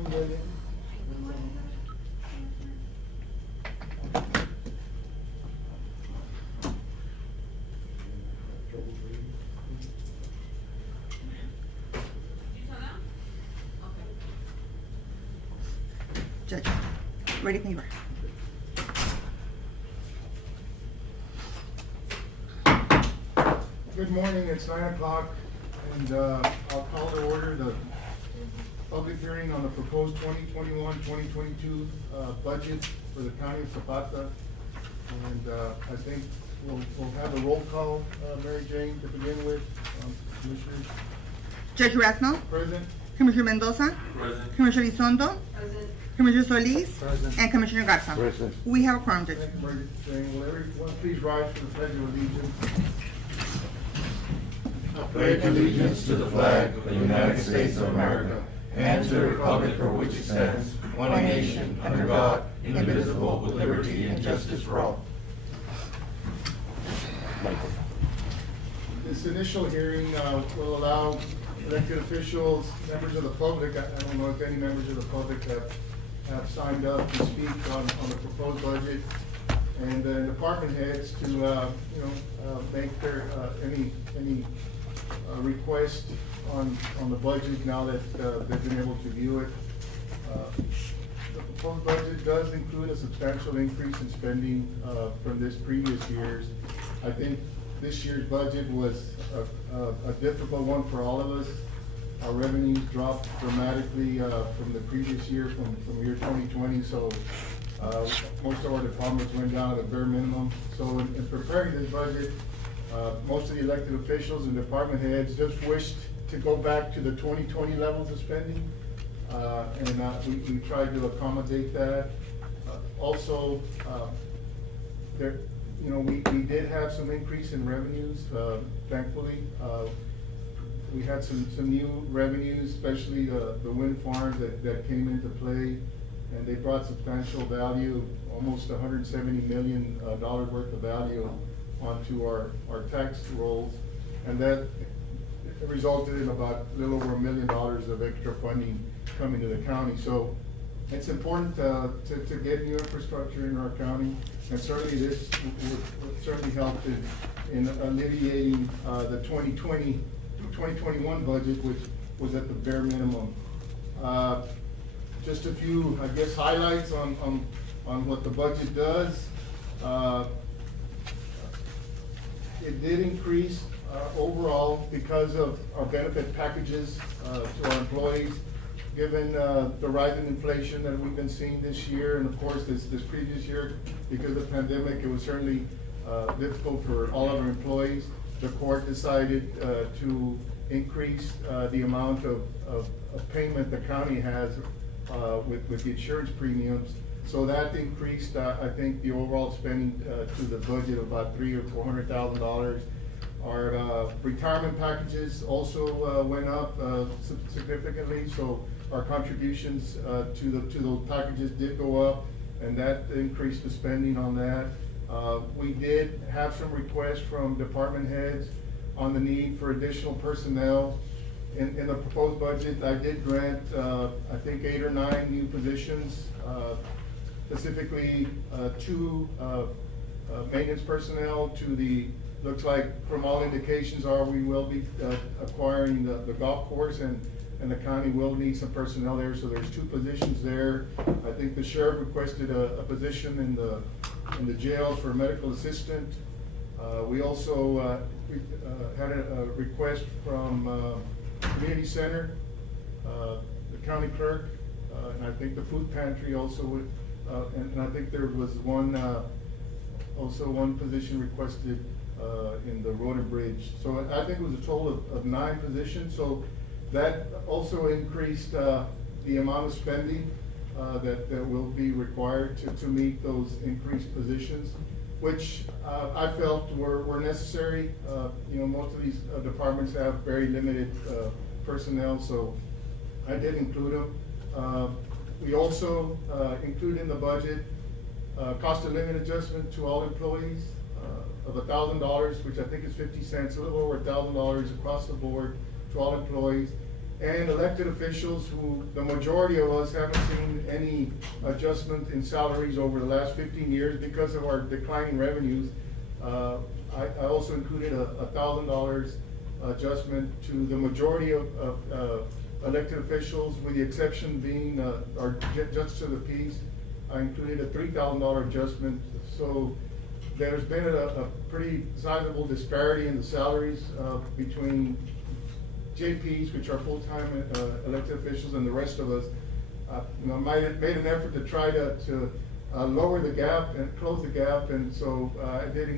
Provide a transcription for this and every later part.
morning, Lillian. Judge, ready when you are. Good morning, it's 9 o'clock, and I'll call to order the public hearing on the proposed 2021-2022 budget for the county of Zapata. And I think we'll have a roll call, Mary Jane, to begin with. Commissioners. Judge Rathmel, Present. Commissioner Mendoza, Present. Commissioner Elizondo, Present. Commissioner Solis, Present. and Commissioner Garza. Present. We have a quorum, Judge. Thank you, Mary Jane. Will everyone please rise for the pledge of allegiance? I pledge allegiance to the flag of the United States of America and to the republic for which it stands, one nation, under God, indivisible, with liberty and justice for all. This initial hearing will allow elected officials, members of the public, I don't know if any members of the public have signed up to speak on the proposed budget, and then department heads to, make their, any request on the budget now that they've been able to view it. The proposed budget does include a substantial increase in spending from this previous year's. I think this year's budget was a difficult one for all of us. Our revenues dropped dramatically from the previous year, from year 2020, so most of our departments went down to the bare minimum. So in preparing this budget, most of the elected officials and department heads just wished to go back to the 2020 levels of spending, and we tried to accommodate that. Also, we did have some increase in revenues, thankfully. We had some new revenues, especially the wind farms that came into play, and they brought substantial value, almost $170 million worth of value onto our tax rolls, and that resulted in about a little over $1 million of extra funding coming to the county. So it's important to get new infrastructure in our county, and certainly this would certainly help in alleviating the 2021 budget, which was at the bare minimum. Just a few, I guess, highlights on what the budget does. It did increase overall because of our benefit packages to our employees, given the rise in inflation that we've been seeing this year, and of course this previous year. Because of the pandemic, it was certainly difficult for all of our employees. The court decided to increase the amount of payment the county has with the insurance premiums. So that increased, I think, the overall spending to the budget of about $300,000 or $400,000. Our retirement packages also went up significantly, so our contributions to those packages did go up, and that increased the spending on that. We did have some requests from department heads on the need for additional personnel. In the proposed budget, I did grant, I think, 8 or 9 new positions, specifically 2 maintenance personnel to the, looks like from all indications are we will be acquiring the golf course, and the county will need some personnel there, so there's 2 positions there. I think the sheriff requested a position in the jail for a medical assistant. We also had a request from community center, the county clerk, and I think the food pantry also would, and I think there was also one position requested in the road and bridge. So I think it was a total of 9 positions. So that also increased the amount of spending that will be required to meet those increased positions, which I felt were necessary. Most of these departments have very limited personnel, so I did include them. We also include in the budget cost of living adjustment to all employees of $1,000, which I think is 50 cents, a little over $1,000 across the board to all employees. and elected officials who, the majority of us haven't seen any adjustment in salaries over the last 15 years because of our declining revenues. I also included a $1,000 adjustment to the majority of elected officials, with the exception being our Justice of the Peace. I included a $3,000 adjustment. So there's been a pretty sizable disparity in the salaries between JPs, which are full-time elected officials, and the rest of us. I made an effort to try to lower the gap and close the gap, and so I did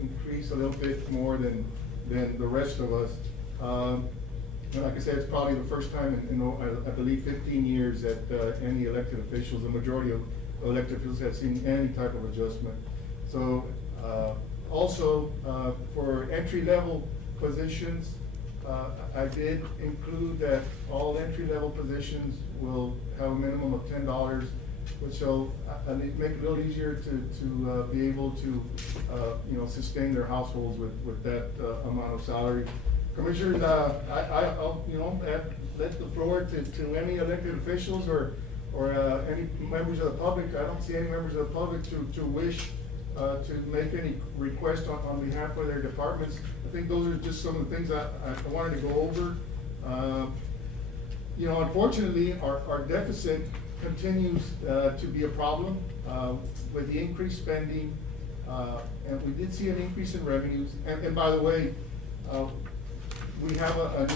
increase a little bit more than the rest of us. And like I said, it's probably the first time in I believe 15 years that any elected officials, the majority of elected officials, have seen any type of adjustment. So also for entry-level positions, I did include that all entry-level positions will have a minimum of $10, which will make it a little easier to be able to sustain their households with that amount of salary. Commissioners, I'll let the floor to any elected officials or any members of the public. I don't see any members of the public to wish to make any request on behalf of their departments. I think those are just some of the things I wanted to go over. Unfortunately, our deficit continues to be a problem with the increased spending, and we did see an increase in revenues. And by the way, we have a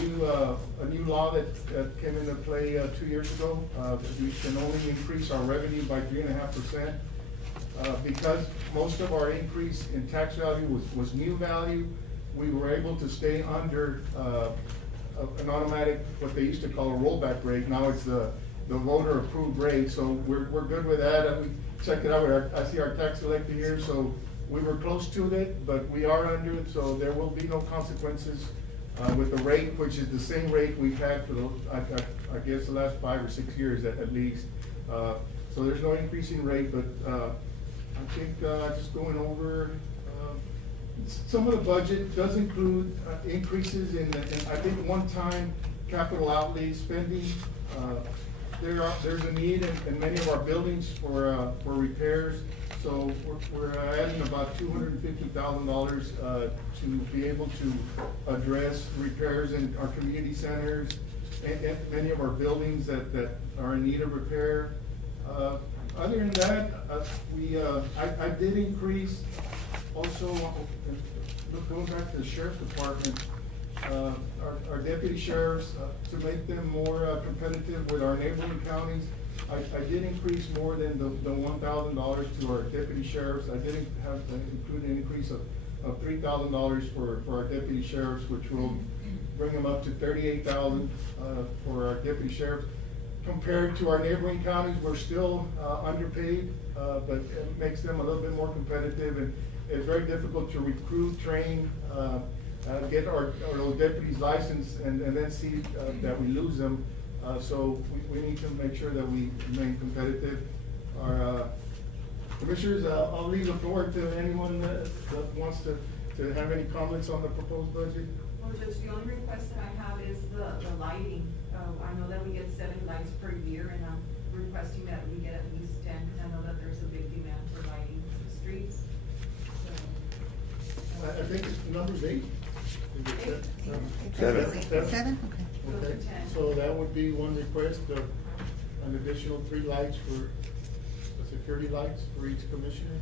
new law that came into play 2 years ago. We can only increase our revenue by 3.5%. Because most of our increase in tax value was new value, we were able to stay under an automatic, what they used to call a rollback rate. Now it's the voter approved rate, so we're good with that. And we checked it out. I see our tax collector here, so we were close to it, but we are under it, so there will be no consequences with the rate, which is the same rate we've had for I guess the last 5 or 6 years at least. So there's no increase in rate, but I think just going over, some of the budget does include increases in I think one-time capital outlay spending. There's a need in many of our buildings for repairs, so we're adding about $250,000 to be able to address repairs in our community centers and many of our buildings that are in need of repair. Other than that, I did increase also, going back to the sheriff's department, our deputy sheriffs, to make them more competitive with our neighboring counties. I did increase more than the $1,000 to our deputy sheriffs. I did include an increase of $3,000 for our deputy sheriffs, which will bring them up to $38,000 for our deputy sheriffs. Compared to our neighboring counties, we're still underpaid, but it makes them a little bit more competitive, and it's very difficult to recruit, train, get our deputies licensed, and then see that we lose them. So we need to make sure that we remain competitive. Our commissioners, I'll leave the floor to anyone that wants to have any comments on the proposed budget. Well, Judge, the only request that I have is the lighting. I know that we get 7 lights per year, and I'm requesting that we get at least 10, because I know that there's a big demand for lighting the streets. So, I think it's number's 8. Is it 7. 7, okay. Go to Okay, 10. so that would be one request of an additional 3 lights for the security lights for each commissioner.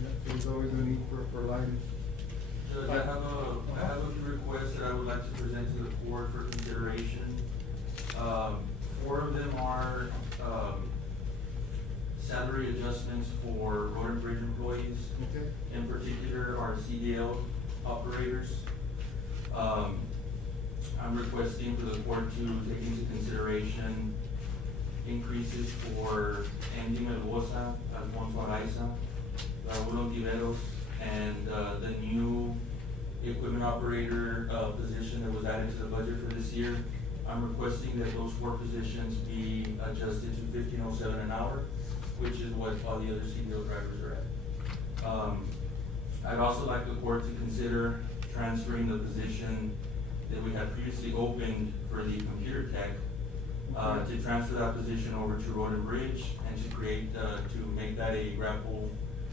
Yeah, there's always a need for lighting. Judge, I have a few requests that I would like to present to the board for consideration. 4 of them are salary adjustments for road and bridge employees. Okay. In particular, our CDL operators. I'm requesting for the board to take into consideration increases for Andy Melgoza, Alfonso Araiza, Raul Ontiveros, and the new equipment operator position that was added to the budget for this year. I'm requesting that those 4 positions be adjusted to $15.07 an hour, which is what all the other CDL drivers are at. I'd also like the court to consider transferring the position that we had previously opened for the computer tech, to transfer that position over to Road and Bridge and to create, to make that a grapple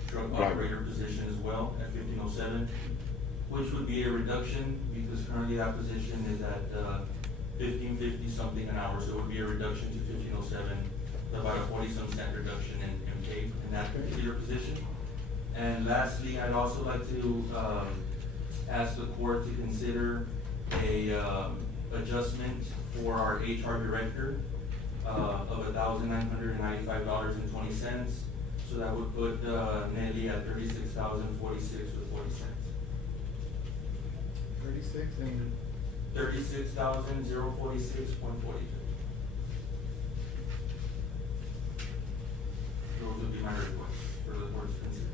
truck Right. operator position as well at 1507, which would be a reduction because currently that position is at 15.50 something an hour, so it would be a reduction to 1507, about a 40-some cent reduction in pay in that particular position. And lastly, I'd also like to ask the court to consider a adjustment for our HR director of $1,995.20. So that would put Nelly at $36,046.40. 36 and $36,046.42. Those would be my requests for the board to consider.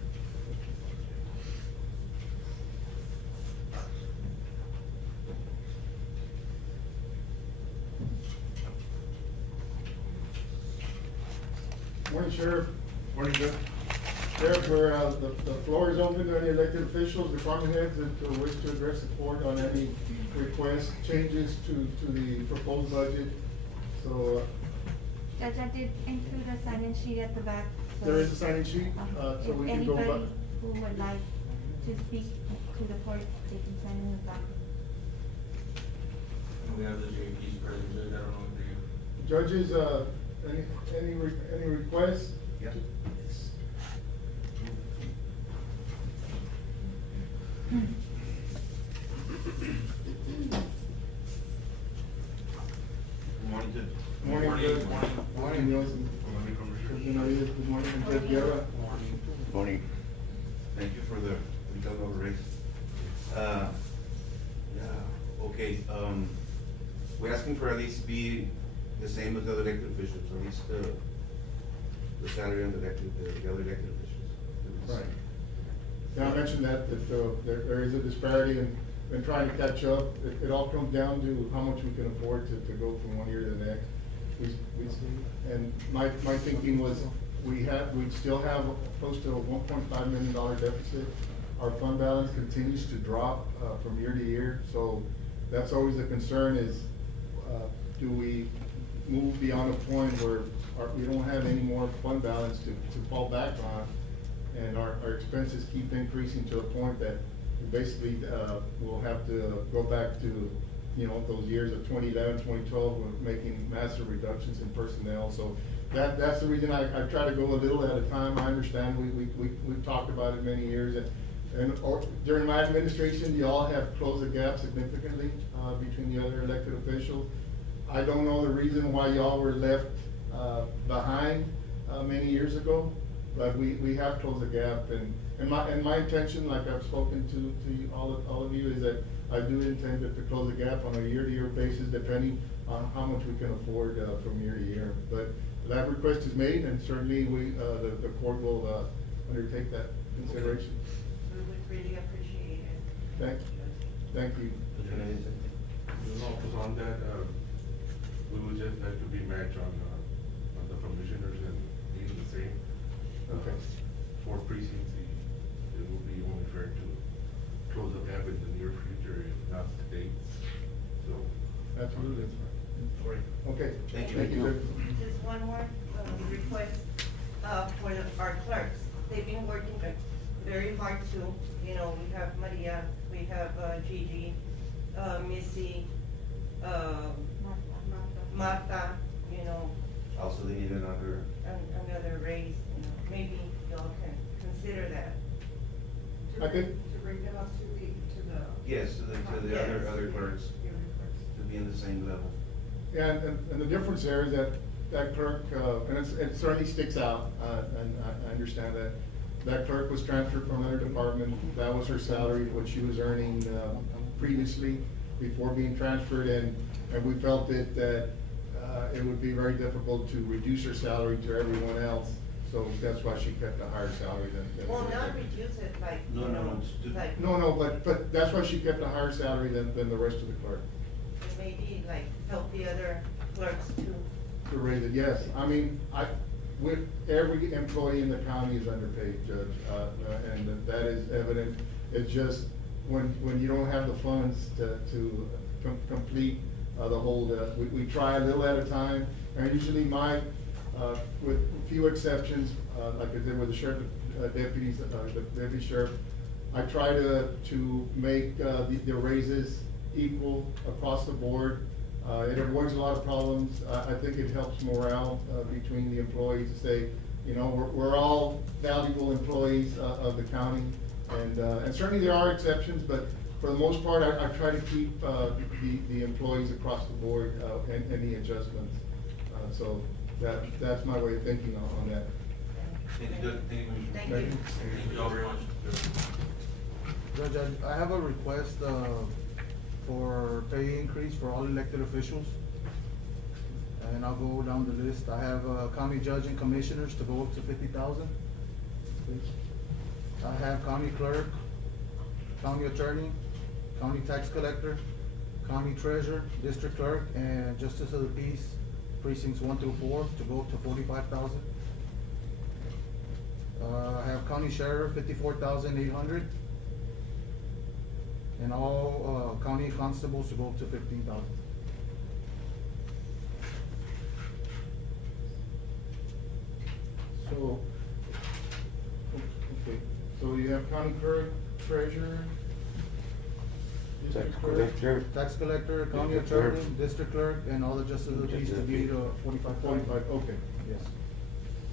Morning, Sheriff. Morning, Judge. Sheriff, the floor is open to any elected officials, department heads that wish to address the court on any requests, changes to the proposed budget. So, Judge, I did include a sign-in sheet at the back. So there is a sign-in sheet, so we can go If back. anybody who would like to speak to the court, they can sign in the back. And we have the JP's present, Judge, I don't know if they. Judges, any requests? Yeah. Good morning, Judge. Morning, Judge. Morning, Nelson. Morning, Commissioner. Good morning, and Judge Guerra. Morning. Thank you for the detailed raise. Yeah, okay, we're asking for at least be the same as the other elected officials, at least the salary of the other elected officials. Right. Yeah, I mentioned that there is a disparity in trying to catch up. It all comes down to how much we can afford to go from one year to the next. And my thinking was, we'd still have close to a $1.5 million deficit. Our fund balance continues to drop from year to year, so that's always the concern is, do we move beyond a point where we don't have any more fund balance to fall back on, and our expenses keep increasing to a point that we basically we'll have to go back to, you know, those years of 2011, 2012, we're making massive reductions in personnel. So that's the reason I try to go a little at a time. I understand we've talked about it many years, and during my administration, y'all have closed the gap significantly between the other elected officials. I don't know the reason why y'all were left behind many years ago, but we have closed the gap, and my intention, like I've spoken to all of you, is that I do intend to close the gap on a year-to-year basis, depending on how much we can afford from year to year. But that request is made, and certainly the court will undertake that consideration. We would really appreciate it. Thank you. No, because on that, we would just like to be matched on the commissioners and being the same. Okay. For precincts, it would be only fair to close the gap in the near future, if not today. So. Absolutely. Okay. Thank you. Thank you. Just one more request for our clerks. They've been working very hard too. You know, we have Maria, we have Gigi, Missy, Marta, you know, Also, they need another. another raise. You know, maybe y'all can consider that. I think, To bring them up to the. Yes, to the Yes. other clerks, Your request. to be in the same level. yeah, and the difference there is that clerk, and it certainly sticks out, and I understand that. That clerk was transferred from another department, that was her salary, what she was earning previously, before being transferred, and we felt that it would be very difficult to reduce her salary to everyone else, so that's why she kept a higher salary than. Well, not reduce it like, you No, know, it's like. No, but that's why she kept a higher salary than the rest of the clerk. Maybe like help the other clerks too. To raise it, yes. I mean, with every employee in the county is underpaid, Judge, and that is evident. It's just when you don't have the funds to complete the whole, we try a little at a time, and usually with few exceptions, like I did with the sheriff, deputies, the deputy sheriff, I try to make the raises equal across the board. It avoids a lot of problems. I think it helps morale between the employees to say, we're all valuable employees of the county. And certainly there are exceptions, but for the most part, I try to keep the employees across the board and any adjustments. So that's my way of thinking on that. Thank you, Judge. Thank you, Commissioner. Thank you. Thank you all very much. Judge, I have a request for pay increase for all elected officials. And I'll go down the list. I have county judge and commissioners to go up to 50,000. I have county clerk, county attorney, county tax collector, county treasurer, district clerk, and justice of the peace, precincts 1 through 4, to go up to 45,000. I have county sheriff, 54,800. And all county constables to go up to 15,000. So, okay, so you have county clerk, treasurer, district clerk, Tax collector, county District clerk. attorney, district clerk, and all the justice of the peace to be 45,000. 45, okay. Yes.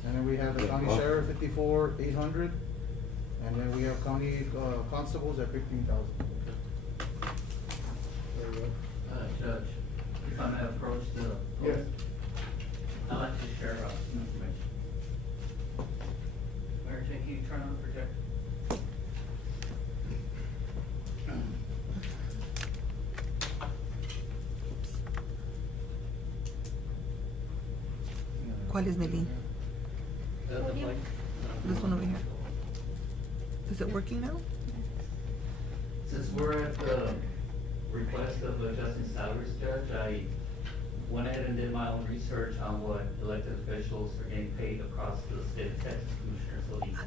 And then we have the county sheriff, 54,800. And then we have county constables at 15,000. There you go. Judge, if I may approach the. Yes. I'd like to share some information. Mayor, can you turn on the projector? ¿Cuál es, Melín? This one over here. Is it working now? Since we're at the request of adjusting salaries, Judge, I went ahead and did my own research on what elected officials are getting paid across the state of Texas, Commissioner Solis.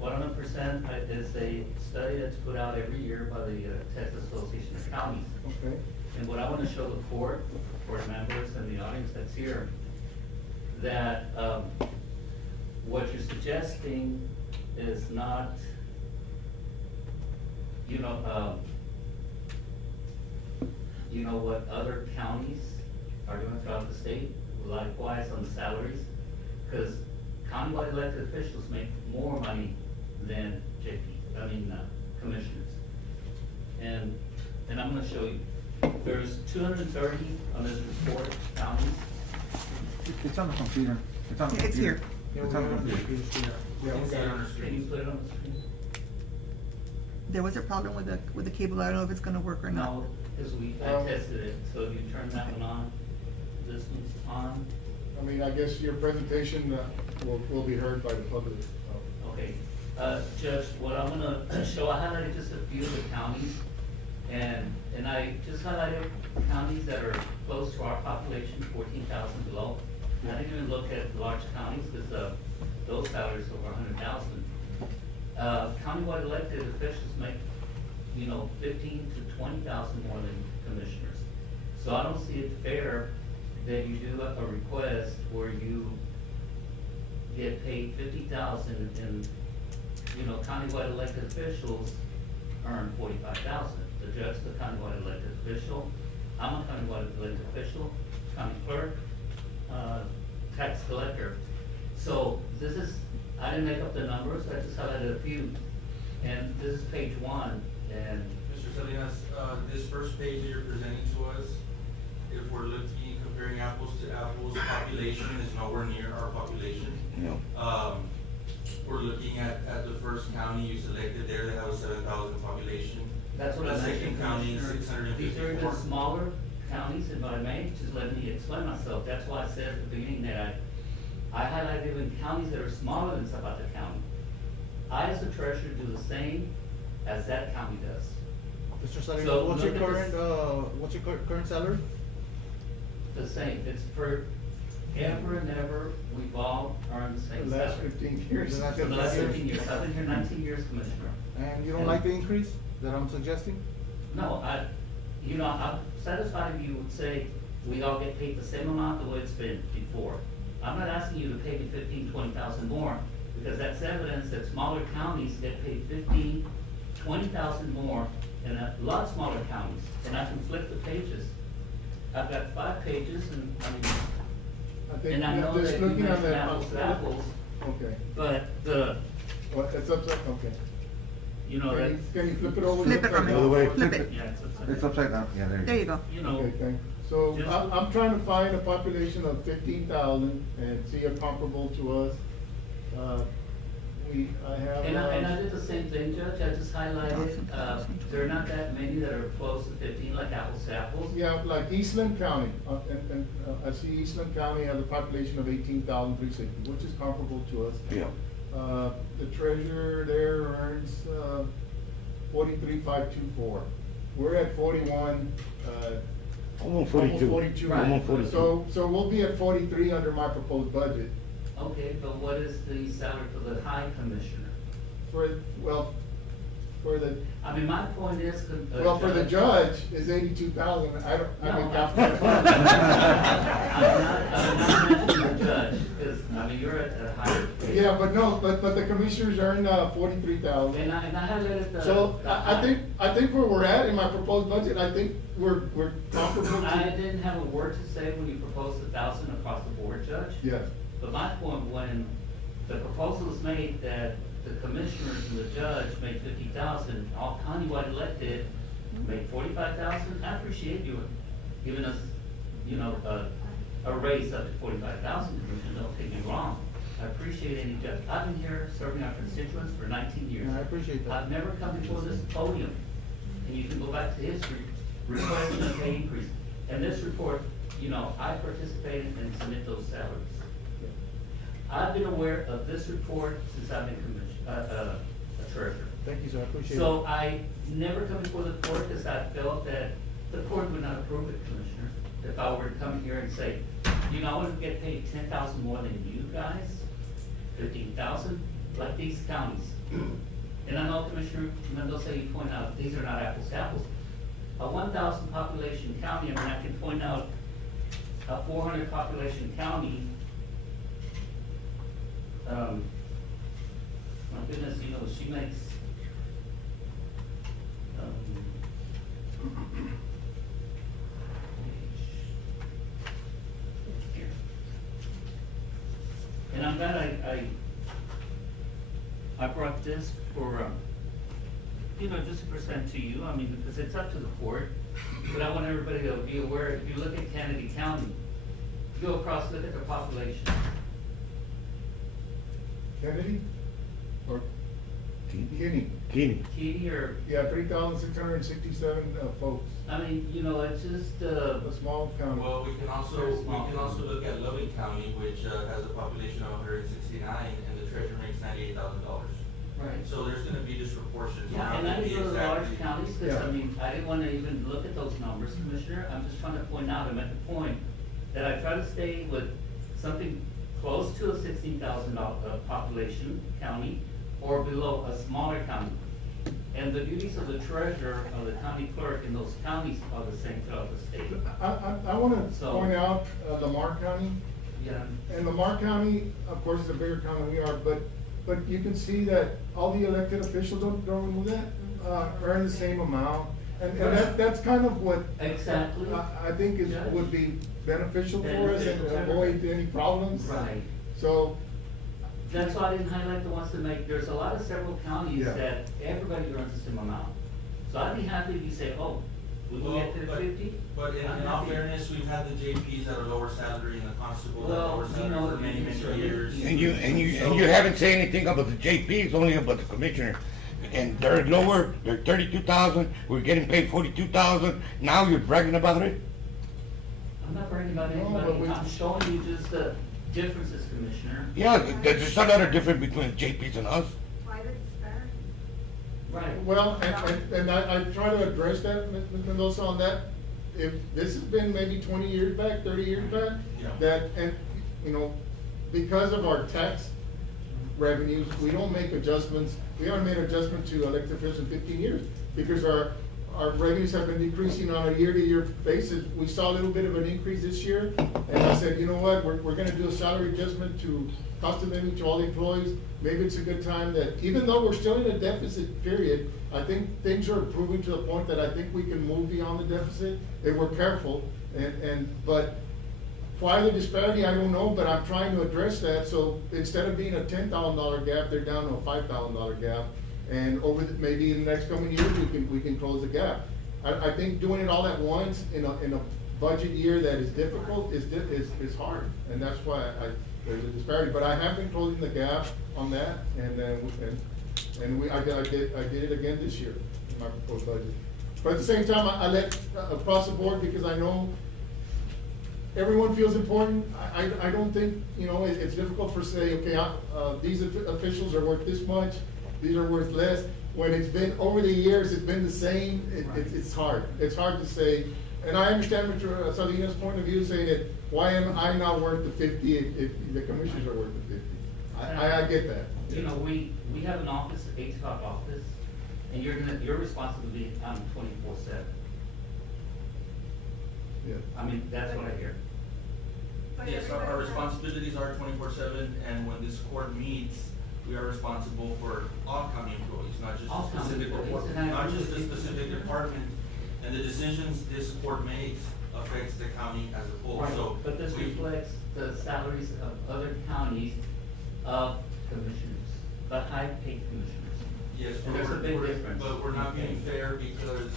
100% is a study that's put out every year by the Texas Association of Counties. Okay. And what I want to show the court members and the audience that's here, that what you're suggesting is not, what other counties are doing throughout the state, likewise on the salaries, because countywide elected officials make more money than commissioners. And I'm gonna show you, there's 230 on this report counties. It's on the computer. It's on the It's computer. here. It's on the computer. Yeah, we got it. Can you put it on the screen? There was a problem with the cable. I don't know if it's gonna work or not. No, because I tested it, so if you turn that one on, this one's on. I mean, I guess your presentation will be heard by the public. Okay, Judge, what I'm gonna show, I highlighted just a few of the counties, and I just highlighted counties that are close to our population, 14,000 below. I didn't even look at large counties, because those salaries are over 100,000. Countywide elected officials make, 15 to 20,000 more than commissioners. So I don't see it fair that you do a request where you get paid 50,000 and, countywide elected officials earn 45,000. The judge, the countywide elected official, I'm a countywide elected official, county clerk, tax collector. So this is, I didn't make up the numbers, I just highlighted a few. And this is page 1, and Mr. Salinas, this first page that you're presenting to us, if we're looking, comparing apples to apples, population is nowhere near our population. No. We're looking at the first county you selected there, that has a 7,000 population. that's what The I'm second saying, county is Commissioner. These are 654. the smaller counties, if I may, just let me explain myself. That's why I said at the beginning that I highlighted even counties that are smaller than Zapata County. I, as a treasurer, do the same as that county does. Mr. Salinas, So what's your look at this. current salary? The same, it's for ever and ever, we've all earned the The same last salary. 15 years. For the last 15 years, I've been here 19 years, Commissioner. And you don't like the increase that I'm suggesting? No, I'm satisfied if you would say, we all get paid the same amount the way it's been before. I'm not asking you to pay me 15, 20,000 more, because that's evidence that smaller counties get paid 15, 20,000 more than a lot smaller counties. And I can flip the pages. I've got 5 pages, and I think and I know just that you looking at mentioned that. apples to apples, Okay. but Well, it's upside, okay. you know, that, Can you flip it over? Flip it, upside Ramon. down? Other way. Flip it. yeah, it's upside It's down. upside down, yeah, There you go. You know, Okay, thank you. So Just- I'm trying to find a population of 15,000 and see a comparable to us. I have. and I did the same thing, Judge, I just highlighted, there are not that many that are close to 15, like apples to apples. Yeah, like Eastland County, and I see Eastland County has a population of 18,360, which is comparable to us. Yeah. The treasurer there earns, 43,524. We're at 41, Almost 42. 42. Right. Almost 42. So we'll be at 43 under my proposed budget. Okay, but what is the salary for the high commissioner? For the, I mean, my point is. well, for the judge is 82,000, I No, mean, I'm not mentioning the judge, because, I mean, you're at a higher. pay. Yeah, but no, but the commissioners earn, 43,000. And I highlighted the. So the I high. think where we're at in my proposed budget, I think we're comparable I to. didn't have a word to say when you proposed 1,000 across the board, Judge. Yes, But my point, when the proposal was made that the commissioners and the judge made 50,000, all countywide elected made 45,000, I appreciate you giving us, you know, a raise up to 45,000, Commissioner, don't take me wrong. I appreciate any judge. I've been here serving our constituents for 19 years. Yeah, I appreciate that. I've never come before this podium, and you can go back to history, requesting a pay increase. And this report, you know, I participated and submit those salaries. I've been aware of this report since I've been a treasurer. Thank you, sir, I appreciate it. So I never come before the court because I felt that the court would not approve it, Commissioner. If I were to come here and say, you know, I want to get paid 10,000 more than you guys, 15,000, like these counties. And I know Commissioner Mendoza, you point out, these are not apples to apples. A 1,000 population county, I mean, I can point out a 400 population county. My goodness, you know, she makes, here. And I'm glad I brought this for, you know, just to present to you, I mean, because it's up to the court, but I want everybody to be aware, if you look at Kennedy County, go across, look at their population. Kennedy or Kinney? Key or, Yeah, 3,667 folks, I mean, you know, it's just, a small county. Well, we can Very small. look at Loving County, which, has a population of 169, and the treasurer makes $98,000. right. So there's gonna be disproportions. We're Yeah, not and I gonna be didn't go to the large exactly- counties, because, I Yeah. mean, I didn't wanna even look at those numbers, Commissioner. I'm just trying to point out, I'm at the point that I try to stay with something close to a 16,000 population county or below a smaller county. And the duties of the treasurer, of the county clerk in those counties are the same throughout the state. I want to So- point out Lamar County. Yeah, And Lamar County, of course, is a bigger county than we are, but you can see that all the elected officials, don't remove that, earn the same amount. And that's kind of what exactly. I think would be beneficial for us and avoid any problems. Right. So, That's why I didn't highlight the ones that make, there's a lot of several counties Yeah. that everybody earns the same amount. So I'd be happy if you say, oh, we can get to the Well, 50. But in I'm all happy. fairness, we've had the JPs at a lower salary and the constable at a Well, lower you salary know, for many, sure. many years. And you haven't said anything about the JPs, only about the commissioner. And they're lower, they're 32,000, we're getting paid 42,000, now you're bragging about it? I'm not bragging about No, but anybody, we- I'm showing you just the differences, Commissioner. Yeah, there's a lot of difference between JPs and us. Right. well, and I try to address that, Ms. Mendoza, on that. If this has been maybe 20 years back, 30 years back, Yeah. that, and you know, because of our tax revenues, we don't make adjustments, we haven't made adjustment to elected officials in 15 years, because our revenues have been decreasing on a year-to-year basis. We saw a little bit of an increase this year, and I said, you know what, we're gonna do a salary adjustment to cost of living to all the employees. Maybe it's a good time that, even though we're still in a deficit period, I think things are improving to the point that I think we can move beyond the deficit if we're careful. But why the disparity, I don't know, but I'm trying to address that, so instead of being a $10,000 gap, they're down to a $5,000 gap. And maybe in the next coming years, we can close the gap. I think doing it all at once in a budget year that is difficult is hard, and that's why there's a disparity. But I have been closing the gap on that, I did it again this year in my proposed budget. But at the same time, I let across the board, because I know everyone feels important. I don't think, you know, it's difficult for say, okay, these officials are worth this much, these are worth less. When it's been, over the years, it's been the same, it's hard. It's hard to say, and I understand Mr. Salinas' point of view, saying that, why am I not worth the 50 if the commissioners are worth the 50? I get that. You know, we have an office, 8 o'clock office, and your responsibility on 24/7. Yeah. I mean, that's what I hear. Yes, our responsibilities are 24/7, and when this court meets, we are responsible for all county employees, not just All a county specific employees, department, and I not agree just a with you. specific department. And the decisions this court makes affects the county as a whole, Right, so. but this we- reflects the salaries of other counties of commissioners, the high-paid commissioners. Yes, And there's a big difference. but we're not being fair, because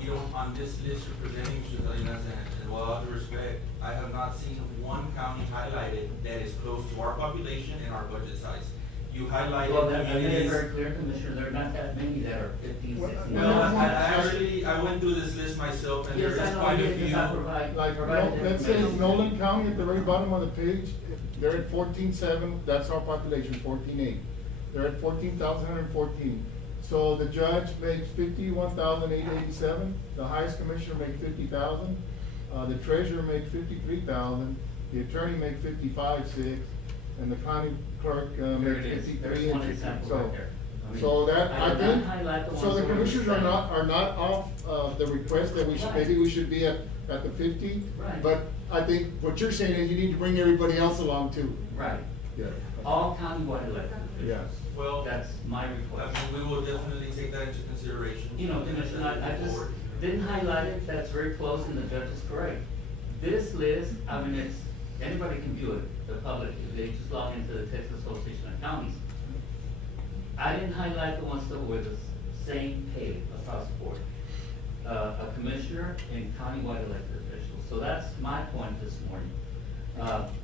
we don't, on this list you're presenting, Mr. Salinas, and with all due respect, I have not seen one county highlighted that is close to our population and our budget size. You highlighted Well, that, I made it communities. very clear, Commissioner, there are not that many that are 15, 16. Well, I went through this list myself, and there Yes, I is know, quite a yes, few. I provide. Like, provided let's say information. Nolan County at the very bottom of the page, they're at 14,700, that's our population, 14,800. They're at 14,114. So the judge makes 51,887, the highest commissioner makes 50,000, the treasurer makes 53,000, the attorney makes 55,600, and the county clerk There makes it is. 53. There's one example right there. I mean, So that, I I did not think, highlight the so ones the that were commissioners the are not off, the request that we should, Right. maybe we should be at the 50. Right. But I think what you're saying is you need to bring everybody else along too. Right. Yeah. All countywide elected Yeah. officials. Well, That's my I request. mean, we will definitely take that into consideration. You know, Commissioner, I just didn't highlight it, that's very close, and the judge is correct. This list, I mean, it's, anybody can view it, the public, if they just log into the Texas Association of Counties. I didn't highlight the ones that were the same pay across the board. A commissioner and countywide elected officials, so that's my point this morning.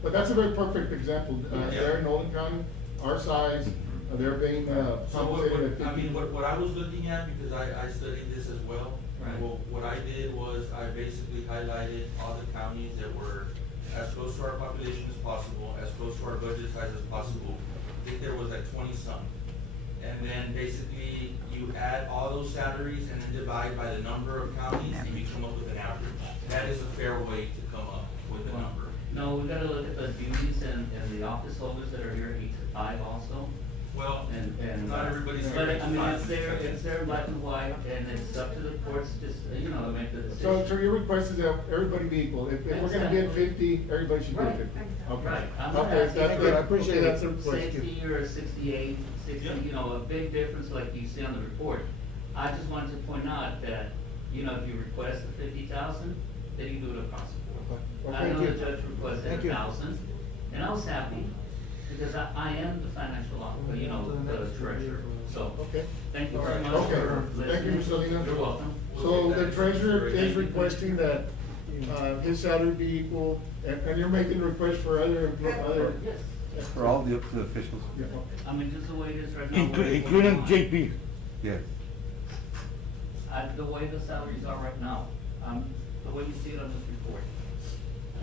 But that's a very perfect example. Yeah. They're in Nolan County, our size, they're being, So compensated at I mean, 50. what I was looking at, because I studied this as well. Right. Well, what I did was I basically highlighted all the counties that were as close to our population as possible, as close to our budget size as possible. I think there was like 20-some. And then basically you add all those salaries and then divide by the number of counties and you come up with an average. That is a fair way to come up with a number. No, we gotta look at the duties and the office holders that are here 8 to 5 also. Well, And. not everybody's But here I mean, 8 it's to 5. there in black and white, and it's up to the courts, just, you know, to make the So decision. your request is that everybody be equal. If we're gonna be at 50, everybody should be at Right. 50. Okay. Right, I'm not Okay, asking that's for good. I appreciate Okay, it. that's the request. 60 or 68, 60, Yeah. you know, a big difference like you see on the report. I just wanted to point out that, you know, if you request the 50,000, then you do it across the board. Well, I thank know you. the judge requested Thank you. 1,000, and I was happy, because I am the financial officer, you know, the treasurer, so. Okay. Thank you very much Okay. for Thank you, listening. Mr. Salinas. You're welcome. So the treasurer is requesting that, his salary be equal, and you're making a request for other, Yes, For all the officials. Yeah, okay. I mean, just the way it is right now. we're at Including 41. JP. Yes. The way the salaries are right now, the way you see it on this report.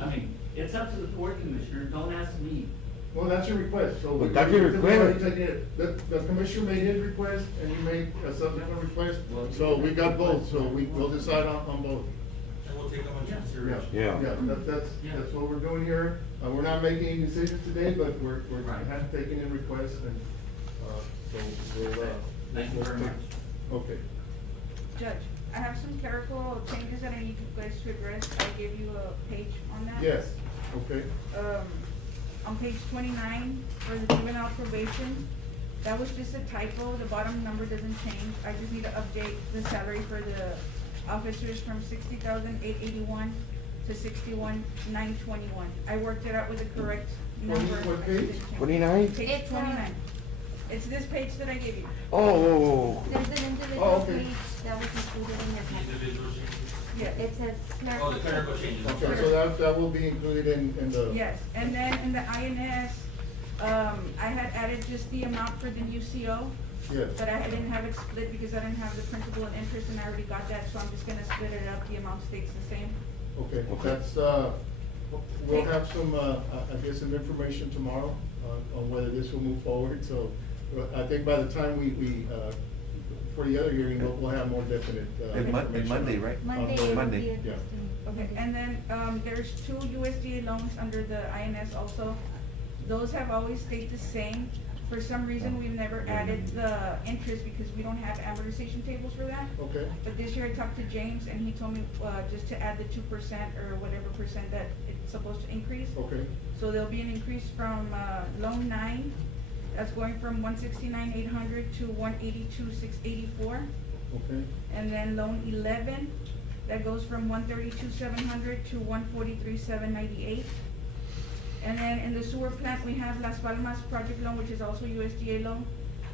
I mean, it's up to the board commissioner, don't ask me. Well, that's your request, so. But that's your we've already request. taken it. The commissioner made his request, and you made a subsequent request, so we got both, so we'll decide on both. And we'll take them into consideration. Yeah. That's what we're doing here. We're not making any decisions today, but we're Right. have taken in requests and, so we'll, Thank you very much. Okay. Judge, I have some clerical changes that I need you guys to address. I gave you a page on that. Yes, okay. On page 29, for the juvenile probation, that was just a typo, the bottom number doesn't change. I just need to update the salary for the officers from 60,881 to 61,921. I worked it out with the correct number. What I page? didn't change. 29? Page It's, 29. It's this page that I gave you. Oh. There's an individual Oh, okay. page that was included in your packet. Individual changes? Yeah. It says Oh, the clerical changes. I'm Okay, sorry. so that will be included in the. Yes, and then in the INS, I had added just the amount for the new CO, Yes. but I didn't have it split because I didn't have the principal and interest, and I already got that, so I'm just gonna split it up, the amount stays the same. Okay, Okay. that's, we'll have some, I guess, some information tomorrow on whether this will move forward, so I think by the time we, for the other hearing, we'll have more definite, information. Monday, right? Monday, On it will Monday. be Yeah. interesting. Okay, and then, there's two USDA loans under the INS also. Those have always stayed the same. For some reason, we've never added the interest because we don't have amortization tables for that. Okay, But this year I talked to James and he told me, just to add the 2% or whatever percent that it's supposed to increase. okay, So there'll be an increase from, loan 9, that's going from 169,800 to 182,684. okay, And then loan 11, that goes from 132,700 to 143,798. And then in the sewer plant, we have Las Palmas project loan, which is also USDA loan.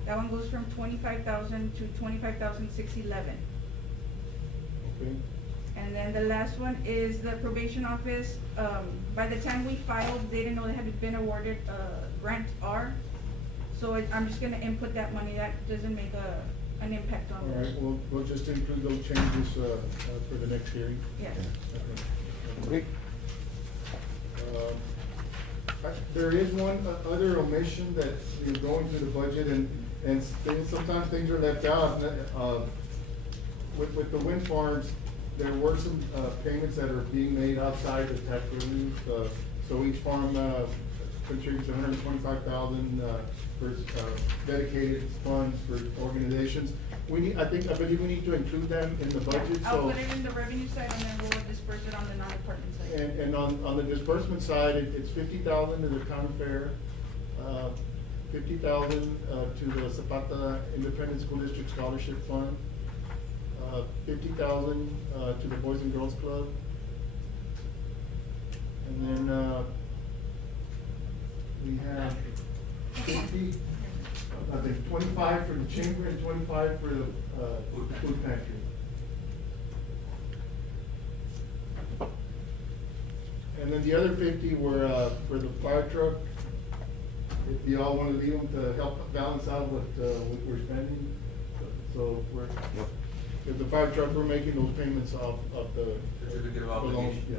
That one goes from 25,000 to 25,611. okay, And then the last one is the probation office. By the time we filed, they didn't know they had been awarded, grant R. So I'm just gonna input that money. That doesn't make an impact on all right, we'll just include those changes, for the next hearing. Yeah. Okay. There is one other omission that, going through the budget and sometimes things are left out. With the wind farms, there were some, payments that are being made outside the tax revenues. So each farm, contributes $125,000, for, dedicated funds for organizations. I believe we need to include them in the budget, so. I'll put it in the revenue side and then we'll disperse it on the non-department side. And on the disbursement side, it's 50,000 to the county fair, 50,000, to the Zapata Independent School District Scholarship Fund, 50,000, to the Boys and Girls Club. And then, we have 50, I think 25 for the chamber and 25 for the, food pantry. And then the other 50 were, for the fire truck. If y'all wanna leave them to help balance out what we're spending. So with the fire truck, we're making those payments off of the. Certificate of the loan, obligation. Yeah.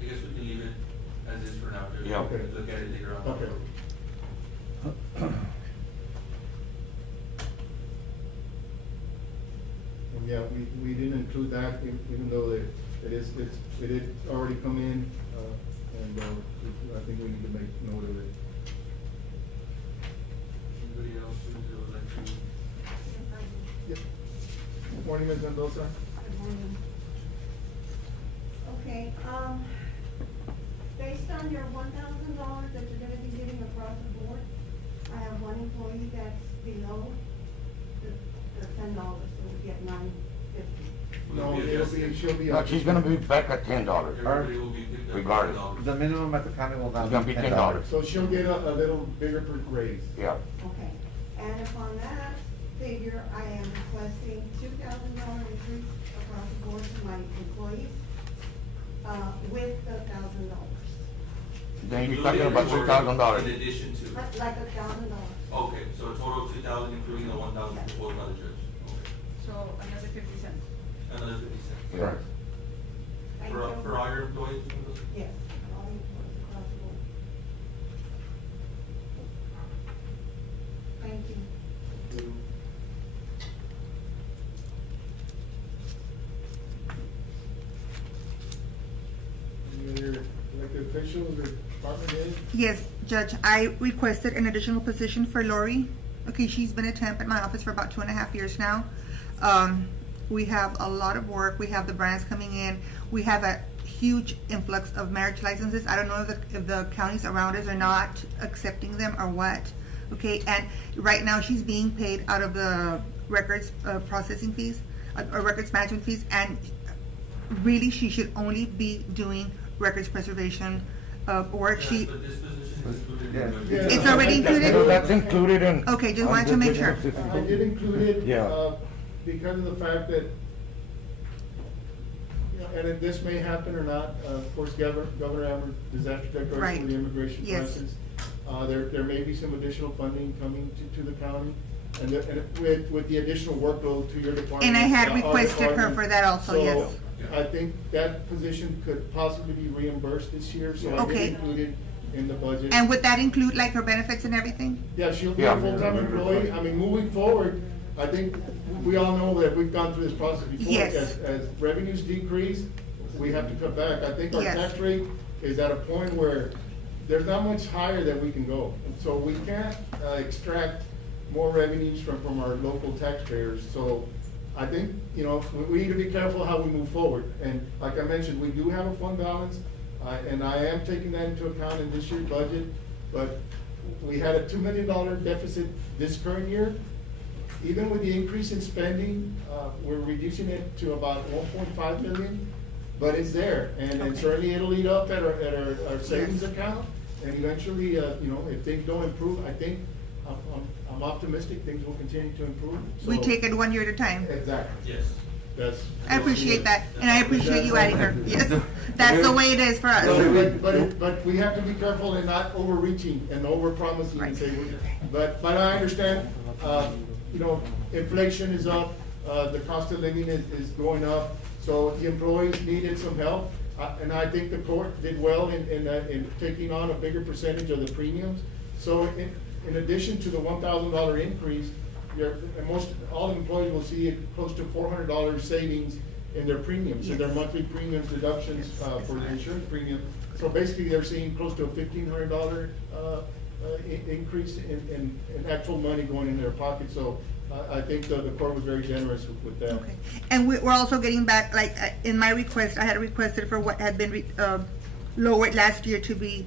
I guess we can leave it as is for now, Judge. Yeah. Okay. Look at it later on. Okay. And yeah, we didn't include that, even though it did already come in, and, I think we need to make note of it. Anybody else who would like to? Yep. Good morning, Ms. Mendoza. Good morning. Okay, based on your $1,000 that you're gonna be getting across the board, I have one employee that's below the $10, so we get $9.50. No, she'll be. No, she's gonna be back at $10. Everybody will be picked up. Regardless. $10. The minimum at the county will It's not gonna be be $10. So she'll get a little bigger raise. Yeah. Okay, and upon that figure, I am requesting $2,000 increase across the board to my employees, with the $1,000. Then you're talking about $2,000. In addition to? Like $1,000. Okay, so a total of 2,000, including the 1,000 proposed by the judge. Okay. So another 50 cents. Another 50 cents. Yeah. Thank For you. all your employees? Yes, all employees across the board. Thank you. officials or department heads? Yes, Judge, I requested an additional position for Lori. Okay, she's been a temp at my office for about 2.5 years now. We have a lot of work. We have the brands coming in. We have a huge influx of marriage licenses. I don't know if the counties around us are not accepting them or what. Okay, and right now she's being paid out of the records processing fees, or records management fees, and really she should only be doing records preservation work. Yeah, She, but this position is included Yeah. in the. Yeah. It's already included? No, that's included in. Okay, just on wanted to the make sure. position I did include it, Yeah. because of the fact that, and this may happen or not, of course, Governor Amber, disaster Right. declaration with the immigration Yes. crisis. There may be some additional funding coming to the county, and with the additional workload to your department. And I had our requested her department. for that also, So, yes. I think that position could possibly be reimbursed this year, so I Okay. did include it in the budget. And would that include like her benefits and everything? Yeah, she'll be Yeah. a full-time employee. I mean, moving forward, I think we all know that we've gone through this process before. Yes. As revenues decrease, we have to cut back. I think our Yes. tax rate is at a point where there's not much higher that we can go. And so we can't extract more revenues from our local taxpayers. So I think, we need to be careful how we move forward. And like I mentioned, we do have a fund balance, and I am taking that into account in this year's budget. But we had a $2 million deficit this current year. Even with the increase in spending, we're reducing it to about 1.5 million, but it's there. And Okay. certainly it'll eat up at our savings account. And eventually, if things don't improve, I think, I'm optimistic things will continue to improve. We So- take it one year at a time. Exactly. Yes. That's. I appreciate that, and I appreciate you adding her. Yes, that's the way it is for us. But we have to be careful in not overreaching and overpromising Right. and say, but I understand, inflation is up, the cost of living is going up, so the employees needed some help. And I think the court did well in taking on a bigger percentage of the premiums. So in addition to the $1,000 increase, all employees will see close to $400 savings in their premiums, in their Yes. monthly premiums deductions for the insurance premium. So basically, they're seeing close to a $1,500 increase in actual money going in their pocket. So I think the court was very generous with that. Okay, and we're also getting back, like, in my request, I had requested for what had been lowered last year to be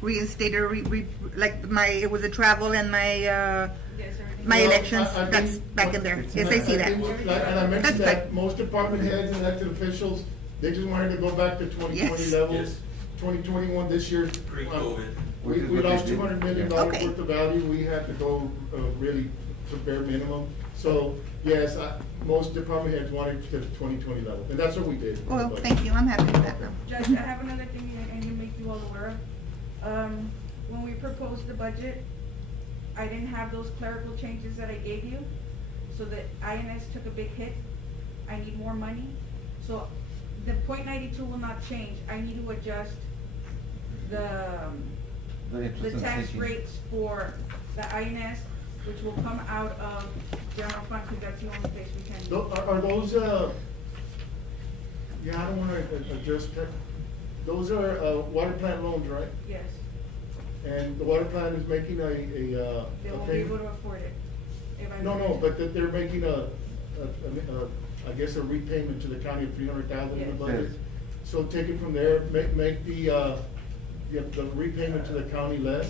reinstated, it was a travel and my Yes, everything. my Well, elections, I that's think- back in there. Yes, I see that. think, and I That's mentioned that good. most department heads and elected officials, they just wanted to go back to 2020 Yes. levels. Yes. 2021 this year. Pre-COVID. We lost $200 million Okay. worth of value. We had to go really to bare minimum. So, yes, most department heads wanted to 2020 level, and that's what we did. Well, thank you, I'm happy with that now. Judge, I have another thing that I need to make you all aware of. When we proposed the budget, I didn't have those clerical changes that I gave you, so the INS took a big hit. I need more money, so the .92 will not change. I need to adjust the tax rates for the INS, which will come out of general fund, because that's the only place we can. Are those, I don't wanna adjust that. Those are water plant loans, right? Yes, And the water plant is making a they won't be able payment? to afford it. If I No, manage it. but that they're making I guess a repayment to the county of 300,000 in the Yes. budget. So take it from there, make the repayment to the county less.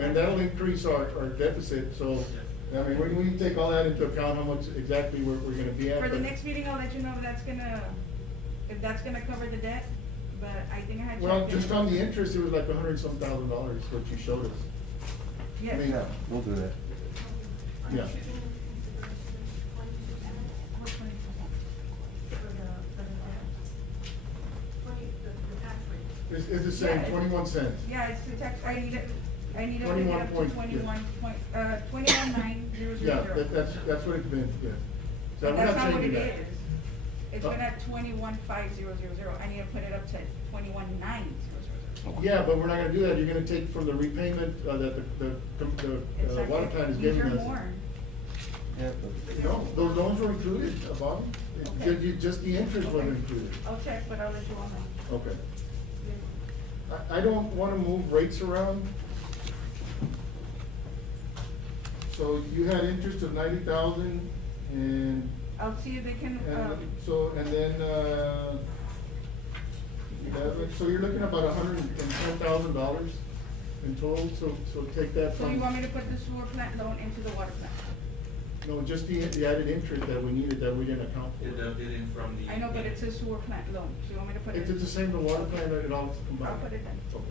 And that'll increase our deficit, so, I mean, we need to take all that into account, how much exactly we're gonna be at. For the but- next meeting, I'll let you know if that's gonna cover the debt, but I think I had checked. Well, it. just on the interest, it was like $100-some thousand, what you showed us. Yes. I mean, Yeah, we'll do that. Yeah. What 20%? For the tax rate. It's the same, Yeah, 21 cents. Yeah, it's the tax, I need to bring it 21 up to point, yeah. 21,900. Yeah, that's what it's been, yeah. So But we're that's not not what changing it that. is. It's been at 21,500. I need to put it up to 21,900. Yeah, but we're not gonna do that, you're gonna take from the repayment that the water plant is These giving are us. more. Yeah, but. No, those loans were included, Bob. Okay. Just the interest wasn't Okay. included. I'll check, but I'll let you all know. Okay. I don't wanna move rates around. So you had interest of 90,000 and, I'll see if they can, and then, 11, so you're looking at about $110,000 in total, so take that so from. you want me to put the sewer plant loan into the water plant? No, just the added interest that we needed that we didn't account for. It dumped it in from the. I know, but it's a sewer plant loan, so you want me to put it? It's the same, the water plant, it all combined. I'll put it in. Okay.